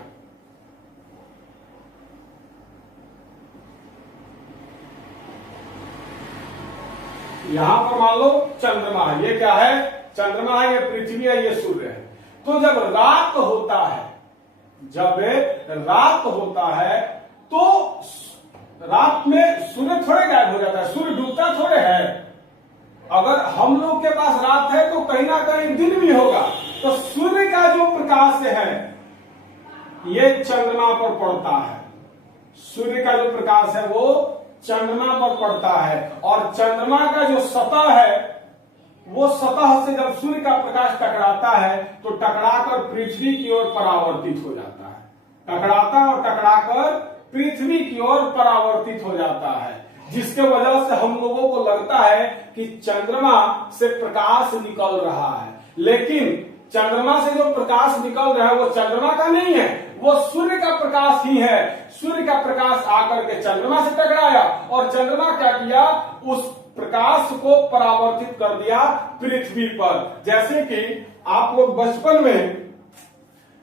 यहां पर मान लो चंद्रमा है। ये क्या है? चंद्रमा है, ये पृथ्वी है, ये सूर्य है। तो जब रात होता है, जब रात होता है तो रात में सूर्य थोड़े गायब हो जाता है, सूर्य डूबता थोड़े है। अगर हम लोग के पास रात है तो कहीं ना कहीं दिन भी होगा। तो सूर्य का जो प्रकाश है ये चंद्रमा पर पड़ता है। सूर्य का जो प्रकाश है वो चंद्रमा पर पड़ता है, और चंद्रमा का जो सतह है वो सतह से जब सूर्य का प्रकाश टकराता है तो टकराकर पृथ्वी की ओर परावर्तित हो जाता है। टकराता और टकराकर पृथ्वी की ओर परावर्तित हो जाता है, जिसके वजह से हम लोगों को लगता है कि चंद्रमा से प्रकाश निकल रहा है। लेकिन चंद्रमा से जो प्रकाश निकल रहा है वो चंद्रमा का नहीं है, वो सूर्य का प्रकाश ही है। सूर्य का प्रकाश आकर के चंद्रमा से टकराया और चंद्रमा क्या किया, उस प्रकाश को परावर्तित कर दिया पृथ्वी पर। जैसे कि आप लोग बचपन में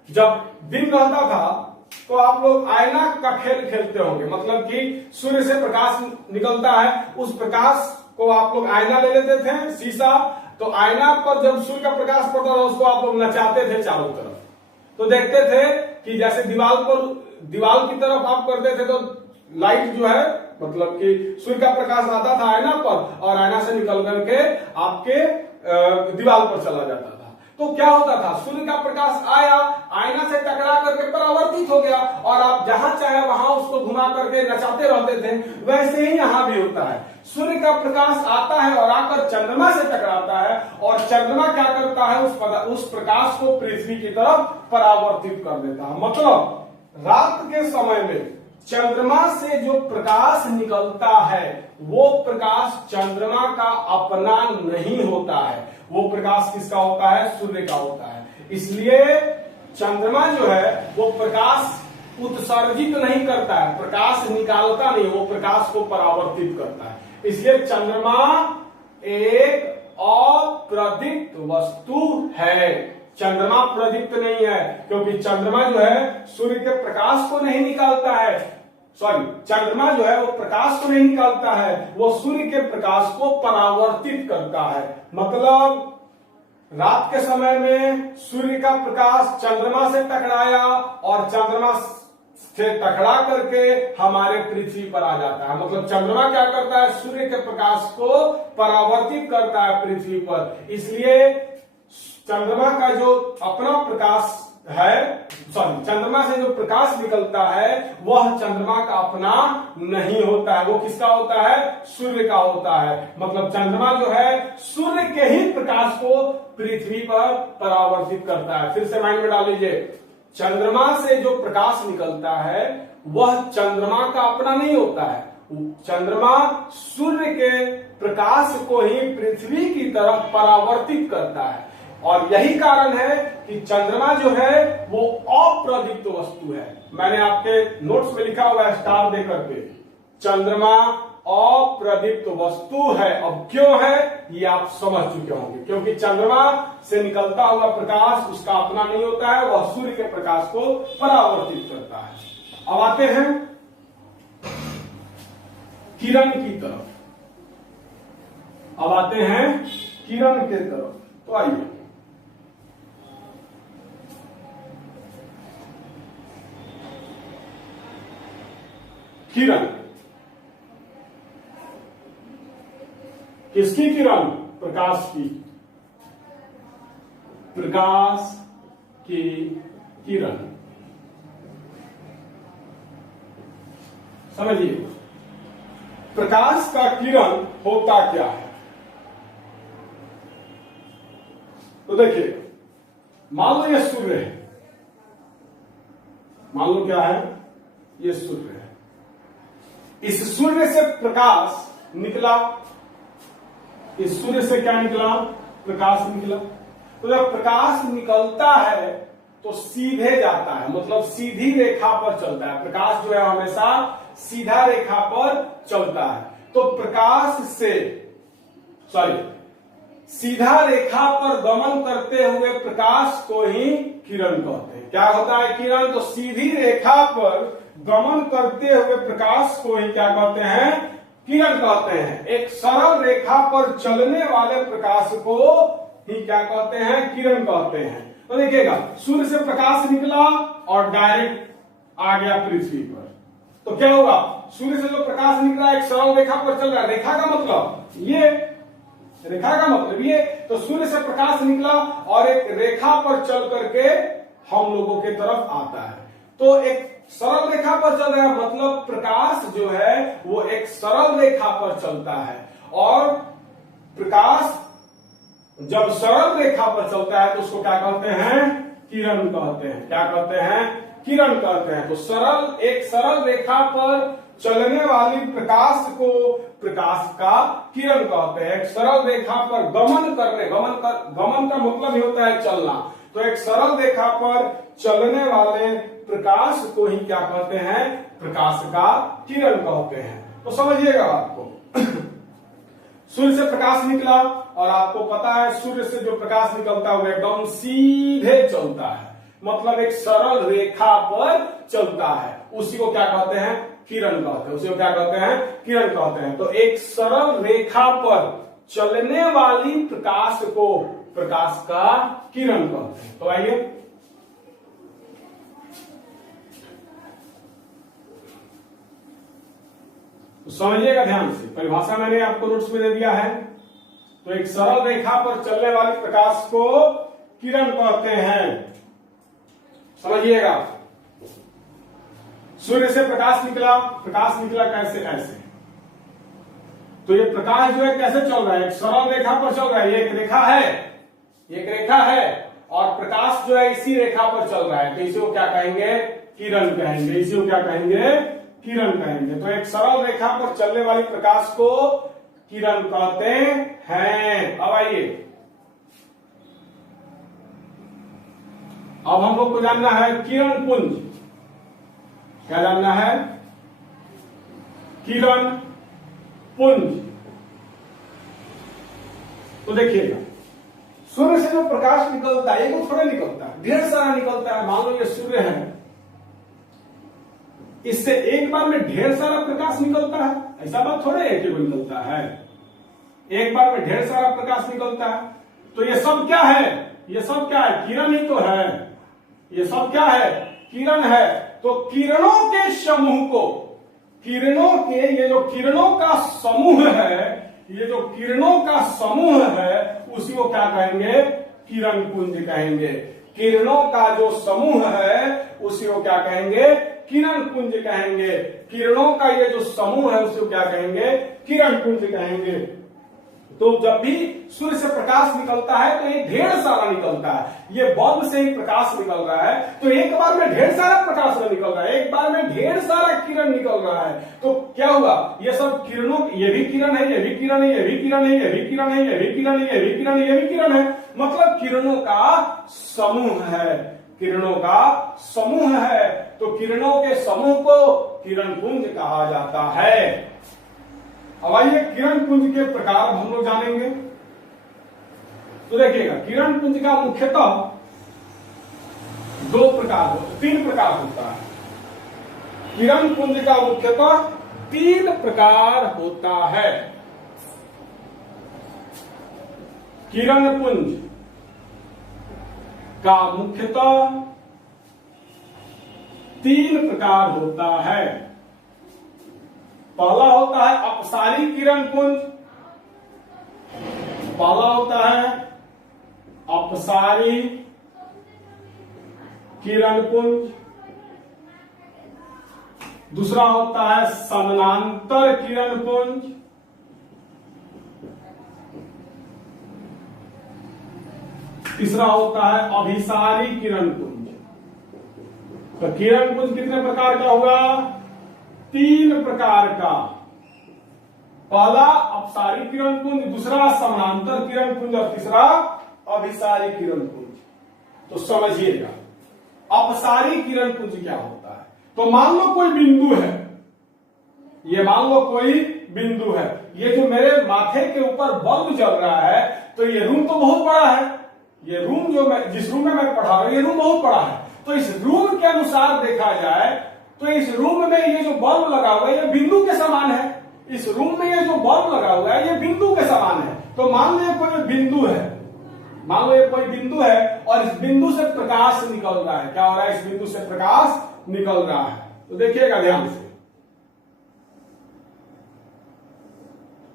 जब दिन रहता था तो आप लोग आईना का खेल खेलते होंगे, मतलब कि सूर्य से प्रकाश निकलता है, उस प्रकाश को आप लोग आईना ले लेते थे, शीशा, तो आईना पर जब सूर्य का प्रकाश पड़ता था उसको आप लोग नचाते थे चारों तरफ, तो देखते थे कि जैसे दीवार की तरफ आप करते थे तो लाइट जो है, मतलब कि सूर्य का प्रकाश आता था आईना पर और आईना से निकल करके आपके दीवार पर चला जाता था। तो क्या होता था, सूर्य का प्रकाश आया, आईना से टकरा करके परावर्तित हो गया और आप जहां चाहे वहां उसको घुमा करके नचाते रहते थे। वैसे ही यहां भी होता है, सूर्य का प्रकाश आता है और आकर चंद्रमा से टकराता है और चंद्रमा क्या करता है, उस प्रकाश को पृथ्वी की तरफ परावर्तित कर देता है। मतलब रात के समय में चंद्रमा से जो प्रकाश निकलता है वो प्रकाश चंद्रमा का अपना नहीं होता है, वो प्रकाश किसका होता है, सूर्य का होता है। इसलिए चंद्रमा जो है वो प्रकाश उत्सर्जित नहीं करता है, प्रकाश निकालता नहीं, वो प्रकाश को परावर्तित करता है। इसलिए चंद्रमा एक अप्रदीप्त वस्तु है, चंद्रमा प्रदीप्त नहीं है, क्योंकि चंद्रमा जो है सूर्य के प्रकाश को नहीं निकालता है, चंद्रमा जो है वो प्रकाश को नहीं निकालता है, वो सूर्य के प्रकाश को परावर्तित करता है। मतलब रात के समय में सूर्य का प्रकाश चंद्रमा से टकराया और चंद्रमा से टकरा करके हमारे पृथ्वी पर आ जाता है। मतलब चंद्रमा क्या करता है, सूर्य के प्रकाश को परावर्तित करता है पृथ्वी पर। इसलिए चंद्रमा का जो अपना प्रकाश है, चंद्रमा से जो प्रकाश निकलता है वह चंद्रमा का अपना नहीं होता है, वो किसका होता है, सूर्य का होता है। मतलब चंद्रमा जो है सूर्य के ही प्रकाश को पृथ्वी पर परावर्तित करता है। फिर से माइंड में डाल लीजिए, चंद्रमा से जो प्रकाश निकलता है वह चंद्रमा का अपना नहीं होता है, चंद्रमा सूर्य के प्रकाश को ही पृथ्वी की तरफ परावर्तित करता है। और यही कारण है कि चंद्रमा जो है वो अप्रदीप्त वस्तु है। मैंने आपके नोट्स में लिखा हुआ है स्टार दे करके, चंद्रमा अप्रदीप्त वस्तु है। अब क्यों है ये आप समझ चुके होंगे, क्योंकि चंद्रमा से निकलता हुआ प्रकाश उसका अपना नहीं होता है, वह सूर्य के प्रकाश को परावर्तित करता है। अब आते हैं किरण की तरफ, अब आते हैं किरण के तरफ। तो आइए, किरण, किसकी किरण, प्रकाश की, प्रकाश की किरण। समझिए प्रकाश का किरण होता क्या है। तो देखिए, मान लो ये सूर्य है, मान लो क्या है, ये सूर्य है, इस सूर्य से प्रकाश निकला, इस सूर्य से क्या निकला, प्रकाश निकला। तो जब प्रकाश निकलता है तो सीधे जाता है, मतलब सीधी रेखा पर चलता है। प्रकाश जो है हमेशा सीधा रेखा पर चलता है। तो प्रकाश से सीधा रेखा पर गमन करते हुए प्रकाश को ही किरण कहते हैं। क्या होता है किरण, तो सीधी रेखा पर गमन करते हुए प्रकाश को ही क्या कहते हैं, किरण कहते हैं। एक सरल रेखा पर चलने वाले प्रकाश को ही क्या कहते हैं, किरण कहते हैं। तो देखिएगा, सूर्य से प्रकाश निकला और डायरेक्ट आ गया पृथ्वी पर, तो क्या होगा, सूर्य से जो प्रकाश निकला एक सरल रेखा पर चल रहा है, रेखा का मतलब ये, रेखा का मतलब ये, तो सूर्य से प्रकाश निकला और एक रेखा पर चल करके हम लोगों के तरफ आता है। तो एक सरल रेखा पर चल रहा है, मतलब प्रकाश जो है वो एक सरल रेखा पर चलता है। और प्रकाश जब सरल रेखा पर चलता है तो उसको क्या कहते हैं, किरण कहते हैं। क्या कहते हैं, किरण कहते हैं। तो एक सरल रेखा पर चलने वाली प्रकाश को प्रकाश का किरण कहते हैं। एक सरल रेखा पर गमन करने, गमन का मतलब ही होता है चलना, तो एक सरल रेखा पर चलने वाले प्रकाश को ही क्या कहते हैं, प्रकाश का किरण कहते हैं। तो समझिएगा आपको सूर्य से प्रकाश निकला और आपको पता है सूर्य से जो प्रकाश निकलता है वो एकदम सीधे चलता है, मतलब एक सरल रेखा पर चलता है, उसी को क्या कहते हैं, किरण कहते हैं। उसी को क्या कहते हैं, किरण कहते हैं। तो एक सरल रेखा पर चलने वाली प्रकाश को प्रकाश का किरण कहते हैं। तो आइए तो समझिएगा ध्यान से, परिभाषा मैंने आपको नोट्स में दे दिया है। तो एक सरल रेखा पर चलने वाले प्रकाश को किरण कहते हैं। समझिएगा, सूर्य से प्रकाश निकला कैसे, ऐसे। तो ये प्रकाश जो है कैसे चल रहा है, एक सरल रेखा पर चल रहा है, ये एक रेखा है और प्रकाश जो है इसी रेखा पर चल रहा है, तो इसी को क्या कहेंगे, किरण कहेंगे। इसी को क्या कहेंगे, किरण कहेंगे। तो एक सरल रेखा पर चलने वाली प्रकाश को किरण कहते हैं। अब आइए, अब हम लोग को जानना है किरण पुंज। क्या जानना है, किरण पुंज। तो देखिएगा, सूर्य से जो प्रकाश निकलता है वो थोड़ा निकलता है, ढेर सारा निकलता है। मान लो ये सूर्य है, इससे एक बार में ढेर सारा प्रकाश निकलता है, ऐसा बात थोड़ा है कि वो निकलता है, एक बार में ढेर सारा प्रकाश निकलता है। तो ये सब क्या है, ये सब क्या है, किरण ही तो है। ये सब क्या है, किरण है। तो किरणों के समूह को, किरणों के, ये जो किरणों का समूह है, ये जो किरणों का समूह है, उसी को क्या कहेंगे, किरण पुंज कहेंगे। किरणों का जो समूह है उसी को क्या कहेंगे, किरण पुंज कहेंगे। किरणों का ये जो समूह है उसे क्या कहेंगे, किरण पुंज कहेंगे। तो जब भी सूर्य से प्रकाश निकलता है तो ये ढेर सारा निकलता है, ये बल्ब से ही प्रकाश निकल रहा है, तो एक बार में ढेर सारा प्रकाश निकल रहा है, एक बार में ढेर सारा किरण निकल रहा है। तो क्या हुआ, ये सब किरणों, ये भी किरण है, ये भी किरण है, ये भी किरण है, ये भी किरण है, ये भी किरण है, ये भी किरण है, ये भी किरण है, मतलब किरणों का समूह है, किरणों का समूह है। तो किरणों के समूह को किरण पुंज कहा जाता है। अब आइए किरण पुंज के प्रकार हम लोग जानेंगे। तो देखिएगा, किरण पुंज का मुख्यतः तीन प्रकार होता है। किरण पुंज का मुख्यतः 3 प्रकार होता है। किरण पुंज का मुख्यतः 3 प्रकार होता है। पहला होता है अपसारी किरण पुंज, पहला होता है अपसारी किरण पुंज, दूसरा होता है समानांतर किरण पुंज, तीसरा होता है अभिसारी किरण पुंज। तो किरण पुंज कितने प्रकार का होगा, 3 प्रकार का। पहला अपसारी किरण पुंज, दूसरा समानांतर किरण पुंज और तीसरा अभिसारी किरण पुंज। तो समझिएगा अपसारी किरण पुंज क्या होता है। तो मान लो कोई बिंदु है, ये मान लो कोई बिंदु है, ये जो मेरे माथे के ऊपर बल्ब जल रहा है, तो ये रूम तो बहुत बड़ा है, ये रूम जो मैं जिस रूम में मैं पढ़ा रहा हूं ये रूम बहुत बड़ा है। तो इस रूम के अनुसार देखा जाए तो इस रूम में ये जो बल्ब लगा हुआ है ये बिंदु के समान है, इस रूम में ये जो बल्ब लगा हुआ है ये बिंदु के समान है। तो मान लो कोई बिंदु है, मान लो ये कोई बिंदु है और इस बिंदु से प्रकाश निकल रहा है। क्या हो रहा है, इस बिंदु से प्रकाश निकल रहा है। तो देखिएगा ध्यान से,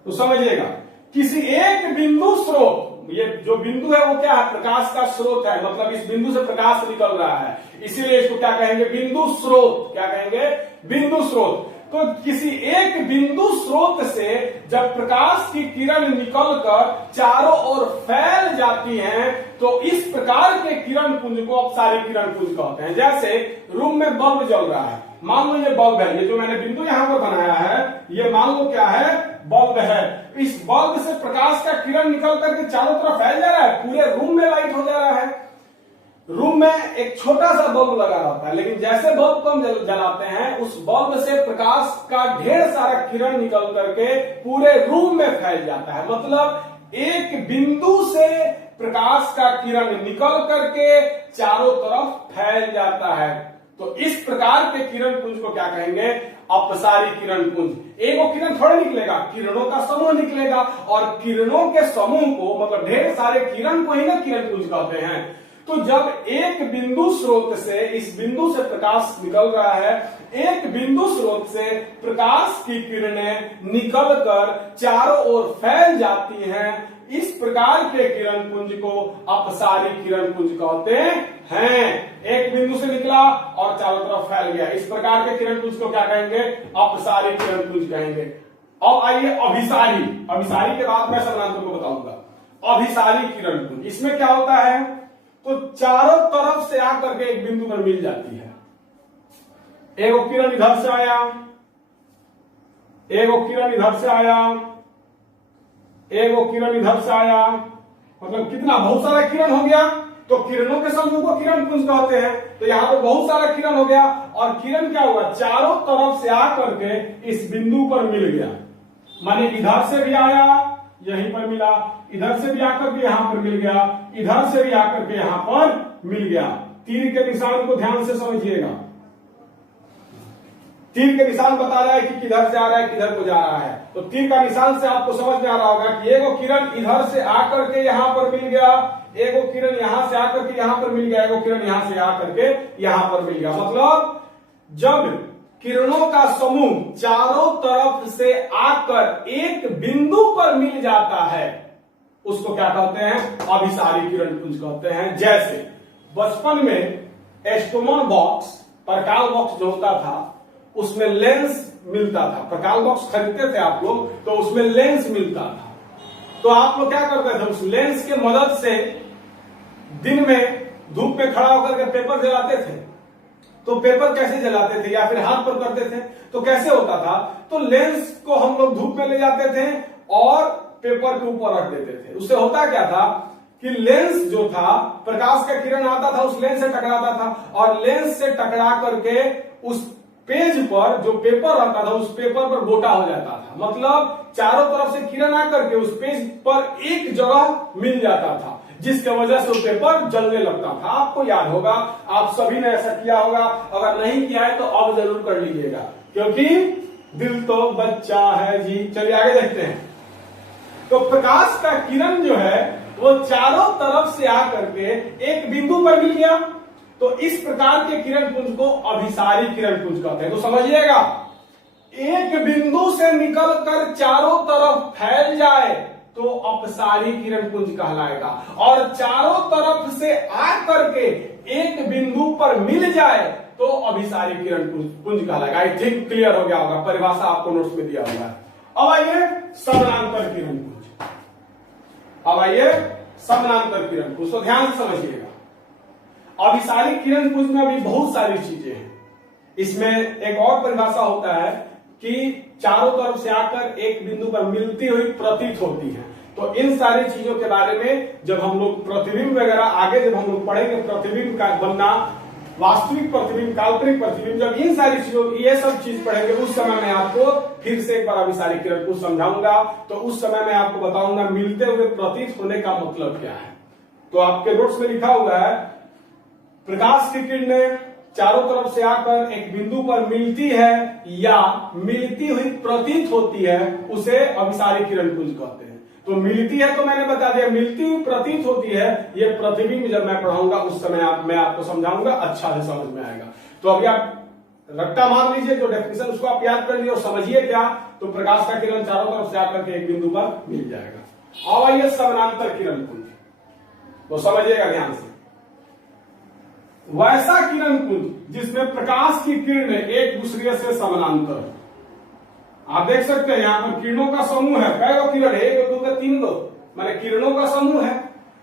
तो समझिएगा किसी एक बिंदु स्रोत, ये जो बिंदु है वो क्या है, प्रकाश का स्रोत है, मतलब इस बिंदु से प्रकाश निकल रहा है, इसीलिए इसको क्या कहेंगे, बिंदु स्रोत। क्या कहेंगे, बिंदु स्रोत। तो किसी एक बिंदु स्रोत से जब प्रकाश की किरण निकलकर चारों ओर फैल जाती हैं तो इस प्रकार के किरण पुंज को अपसारी किरण पुंज कहते हैं। जैसे रूम में बल्ब जल रहा है, मान लो ये बल्ब है, ये जो मैंने बिंदु यहां पर बनाया है ये मान लो क्या है, बल्ब है। इस बल्ब से प्रकाश का किरण निकल करके चारों तरफ फैल जा रहा है, पूरे रूम में लाइट हो जा रहा है। रूम में एक छोटा सा बल्ब लगा रहता है, लेकिन जैसे बल्ब को हम जलाते हैं उस बल्ब से प्रकाश का ढेर सारा किरण निकल करके पूरे रूम में फैल जाता है। मतलब एक बिंदु से प्रकाश का किरण निकल करके चारों तरफ फैल जाता है। तो इस प्रकार के किरण पुंज को क्या कहेंगे? अपसारी किरण पुंज। एक वो किरण थोड़े निकलेगा, किरणों का समूह निकलेगा, और किरणों के समूह को मतलब ढेर सारे किरण को ही ना किरण पुंज कहते हैं। तो जब एक बिंदु स्रोत से, इस बिंदु से प्रकाश निकल रहा है, एक बिंदु स्रोत से प्रकाश की किरणें निकलकर चारों ओर फैल जाती हैं, इस प्रकार के किरण पुंज को अपसारी किरण पुंज कहते हैं। एक बिंदु से निकला और चारों तरफ फैल गया, इस प्रकार के किरण पुंज को क्या कहेंगे? अपसारी किरण पुंज कहेंगे। अब आइए अभिसारी। अभिसारी के बाद मैं समानांतर को बताऊंगा। अभिसारी किरण पुंज, इसमें क्या होता है? तो चारों तरफ से आकर के एक बिंदु पर मिल जाती है। एक किरण इधर से आया, एक किरण इधर से आया, एक किरण इधर से आया, मतलब कितना? बहुत सारा किरण हो गया। तो किरणों के समूह को किरण पुंज कहते हैं। तो यहां पर बहुत सारा किरण हो गया, और किरण क्या हुआ? चारों तरफ से आकर के इस बिंदु पर मिल गया। माने इधर से भी आया, यहीं पर मिला, इधर से भी आकर के यहां पर मिल गया, इधर से भी आकर के यहां पर मिल गया। तीर के निशान को ध्यान से समझिएगा। तीर के निशान बता रहा है कि किधर से आ रहा है, किधर को जा रहा है। तो तीर का निशान से आपको समझ में आ रहा होगा कि एक किरण इधर से आकर के यहां पर मिल गया, एक किरण यहां से आकर के यहां पर मिल गया, एक किरण यहां से आकर के यहां पर मिल गया। मतलब जब किरणों का समूह चारों तरफ से आकर एक बिंदु पर मिल जाता है, उसको क्या कहते हैं? अभिसारी किरण पुंज कहते हैं। जैसे बचपन में एस्ट्रोनॉट बॉक्स, प्रकाश बॉक्स जो होता था, उसमें लेंस मिलता था। प्रकाश बॉक्स खरीदते थे आप लोग, तो उसमें लेंस मिलता था। तो आप लोग क्या करते थे? उस लेंस के मदद से दिन में धूप में खड़ा होकर के पेपर जलाते थे। तो पेपर कैसे जलाते थे, या फिर हाथ पर करते थे, तो कैसे होता था? तो लेंस को हम लोग धूप में ले जाते थे और पेपर के ऊपर रख देते थे। उससे होता क्या था कि लेंस जो था, प्रकाश का किरण आता था, उस लेंस से टकराता था, और लेंस से टकरा करके उस पेज पर जो पेपर रहता था, उस पेपर पर गोटा हो जाता था। मतलब चारों तरफ से किरण आकर के उस पेज पर एक जगह मिल जाता था, जिसके वजह से वो पेपर जलने लगता था। आपको याद होगा, आप सभी ने ऐसा किया होगा। अगर नहीं किया है तो अब जरूर कर लीजिएगा, क्योंकि दिल तो बच्चा है जी। चलिए आगे देखते हैं। तो प्रकाश का किरण जो है वो चारों तरफ से आकर के एक बिंदु पर मिल गया। तो इस प्रकार के किरण पुंज को अभिसारी किरण पुंज कहते हैं। तो समझिएगा, एक बिंदु से निकलकर चारों तरफ फैल जाए तो अपसारी किरण पुंज कहलाएगा, और चारों तरफ से आकर के एक बिंदु पर मिल जाए तो अभिसारी किरण पुंज कहलाएगा। आई थिंक क्लियर हो गया होगा, परिभाषा आपको नोट्स में दिया होगा। अब आइए समानांतर किरण पुंज। अब आइए समानांतर किरण पुंज, तो ध्यान से समझिएगा। अभिसारी किरण पुंज में अभी बहुत सारी चीजें हैं। इसमें एक और परिभाषा होता है कि चारों तरफ से आकर एक बिंदु पर मिलती हुई प्रतीत होती है। तो इन सारी चीजों के बारे में जब हम लोग प्रतिबिंब वगैरह आगे जब हम लोग पढ़ेंगे, प्रतिबिंब का बनना, वास्तविक प्रतिबिंब, काल्पनिक प्रतिबिंब, जब इन सारी चीजों ये सब चीज पढ़ेंगे, उस समय मैं आपको फिर से एक बार अभिसारी किरण पुंज समझाऊंगा। तो उस समय मैं आपको बताऊंगा मिलते हुए प्रतीत होने का मतलब क्या है। तो आपके नोट्स में लिखा हुआ है, प्रकाश की किरणें चारों तरफ से आकर एक बिंदु पर मिलती है या मिलती हुई प्रतीत होती है, उसे अभिसारी किरण पुंज कहते हैं। तो मिलती है तो मैंने बता दिया, मिलती हुई प्रतीत होती है, ये प्रतिबिंब जब मैं पढ़ाऊंगा उस समय मैं आपको समझाऊंगा, अच्छा से समझ में आएगा। तो अभी आप रट्टा मार लीजिए, जो डेफिनेशन उसको आप याद कर लीजिए और समझिए क्या। तो प्रकाश का किरण चारों तरफ से आकर के एक बिंदु पर मिल जाएगा। और आइए समानांतर किरण पुंज, तो समझिएगा ध्यान से। वैसा किरण पुंज जिसमें प्रकाश की किरणें एक दूसरे से समानांतर। आप देख सकते हैं यहां पर किरणों का समूह है। कई गो किरण है? 1 2 3 गो, माने किरणों का समूह है।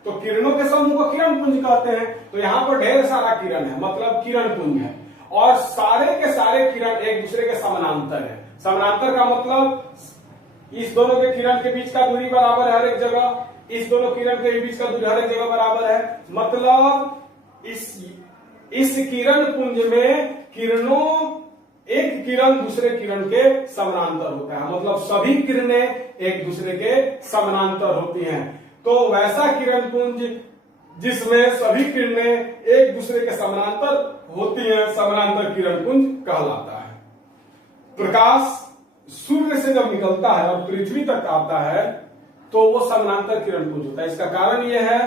तो किरणों के समूह को किरण पुंज कहते हैं। तो यहां पर ढेर सारा किरण है, मतलब किरण पुंज है, और सारे के सारे किरण एक दूसरे के समानांतर है। समानांतर का मतलब इस दोनों के किरण के बीच का दूरी बराबर है हर एक जगह, इस दोनों किरण के बीच का दूरी हर एक जगह बराबर है। मतलब इस किरण पुंज में किरणों एक किरण दूसरे किरण के समानांतर होता है, मतलब सभी किरणें एक दूसरे के समानांतर होती हैं। तो वैसा किरण पुंज जिसमें सभी किरणें एक दूसरे के समानांतर होती हैं, समानांतर किरण पुंज कहलाता है। प्रकाश सूर्य से जब निकलता है और पृथ्वी तक आता है तो वो समानांतर किरण पुंज होता है। इसका कारण यह है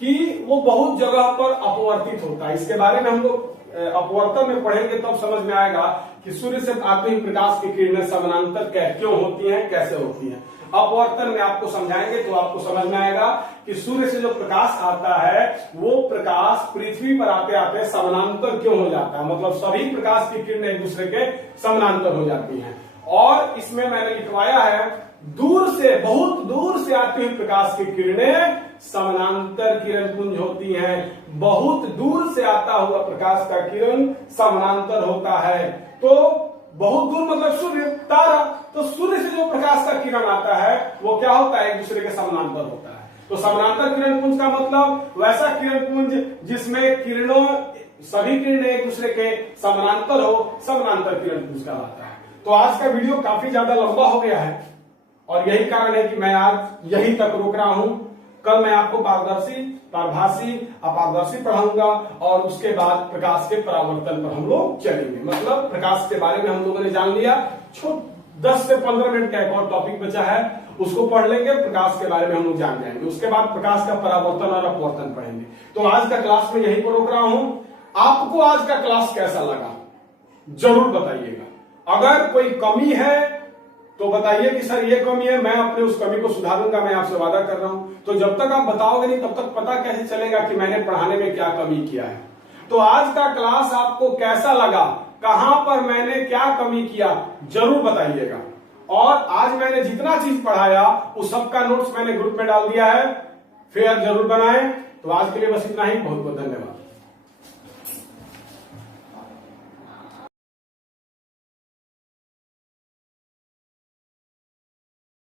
कि वो बहुत जगह पर अपवर्तित होता है। इसके बारे में हम लोग अपवर्तन में पढ़ेंगे तब समझ में आएगा कि सूर्य से आते हुए प्रकाश की किरणें समानांतर क्यों होती हैं, कैसे होती हैं। अपवर्तन में आपको समझाएंगे तो आपको समझ में आएगा कि सूर्य से जो प्रकाश आता है वो प्रकाश पृथ्वी पर आते आते समानांतर क्यों हो जाता है, मतलब सभी प्रकाश की किरणें एक दूसरे के समानांतर हो जाती हैं। और इसमें मैंने लिखवाया है दूर से, बहुत दूर से आती हुई प्रकाश की किरणें समानांतर किरण पुंज होती हैं। बहुत दूर से आता हुआ प्रकाश का किरण समानांतर होता है। तो बहुत दूर मतलब सूर्य, तारा, तो सूर्य से जो प्रकाश का किरण आता है वो क्या होता है, एक दूसरे के समानांतर होता है। तो समानांतर किरण पुंज का मतलब वैसा किरण पुंज जिसमें किरणों सभी किरणें एक दूसरे के समानांतर हो, समानांतर किरण पुंज कहलाता है। तो आज का वीडियो काफी ज्यादा लंबा हो गया है और यही कारण है कि मैं आज यहीं तक रोक रहा हूं। कल मैं आपको पारदर्शी, पारभासी, अपारदर्शी पढ़ाऊंगा और उसके बाद प्रकाश के परावर्तन पर हम लोग चलेंगे। मतलब प्रकाश के बारे में हम लोगों ने जान लिया। 10 से 15 मिनट का एक और टॉपिक बचा है, उसको पढ़ लेंगे। प्रकाश के बारे में हम लोग जान जाएंगे। उसके बाद प्रकाश का परावर्तन और अपवर्तन पढ़ेंगे। तो आज का क्लास में यहीं पर रोक रहा हूं। आपको आज का क्लास कैसा लगा जरूर बताइएगा। अगर कोई कमी है तो बताइए कि सर ये कमी है, मैं अपने उस कमी को सुधारूंगा, मैं आपसे वादा कर रहा हूं। तो जब तक आप बताओगे नहीं तब तक पता कैसे चलेगा कि मैंने पढ़ाने में क्या कमी किया है। तो आज का क्लास आपको कैसा लगा, कहां पर मैंने क्या कमी किया, जरूर बताइएगा। और आज मैंने जितना चीज पढ़ाया उस सबका नोट्स मैंने ग्रुप में डाल दिया है, फिर जरूर बनाएं। तो आज के लिए बस इतना ही। बहुत बहुत धन्यवाद।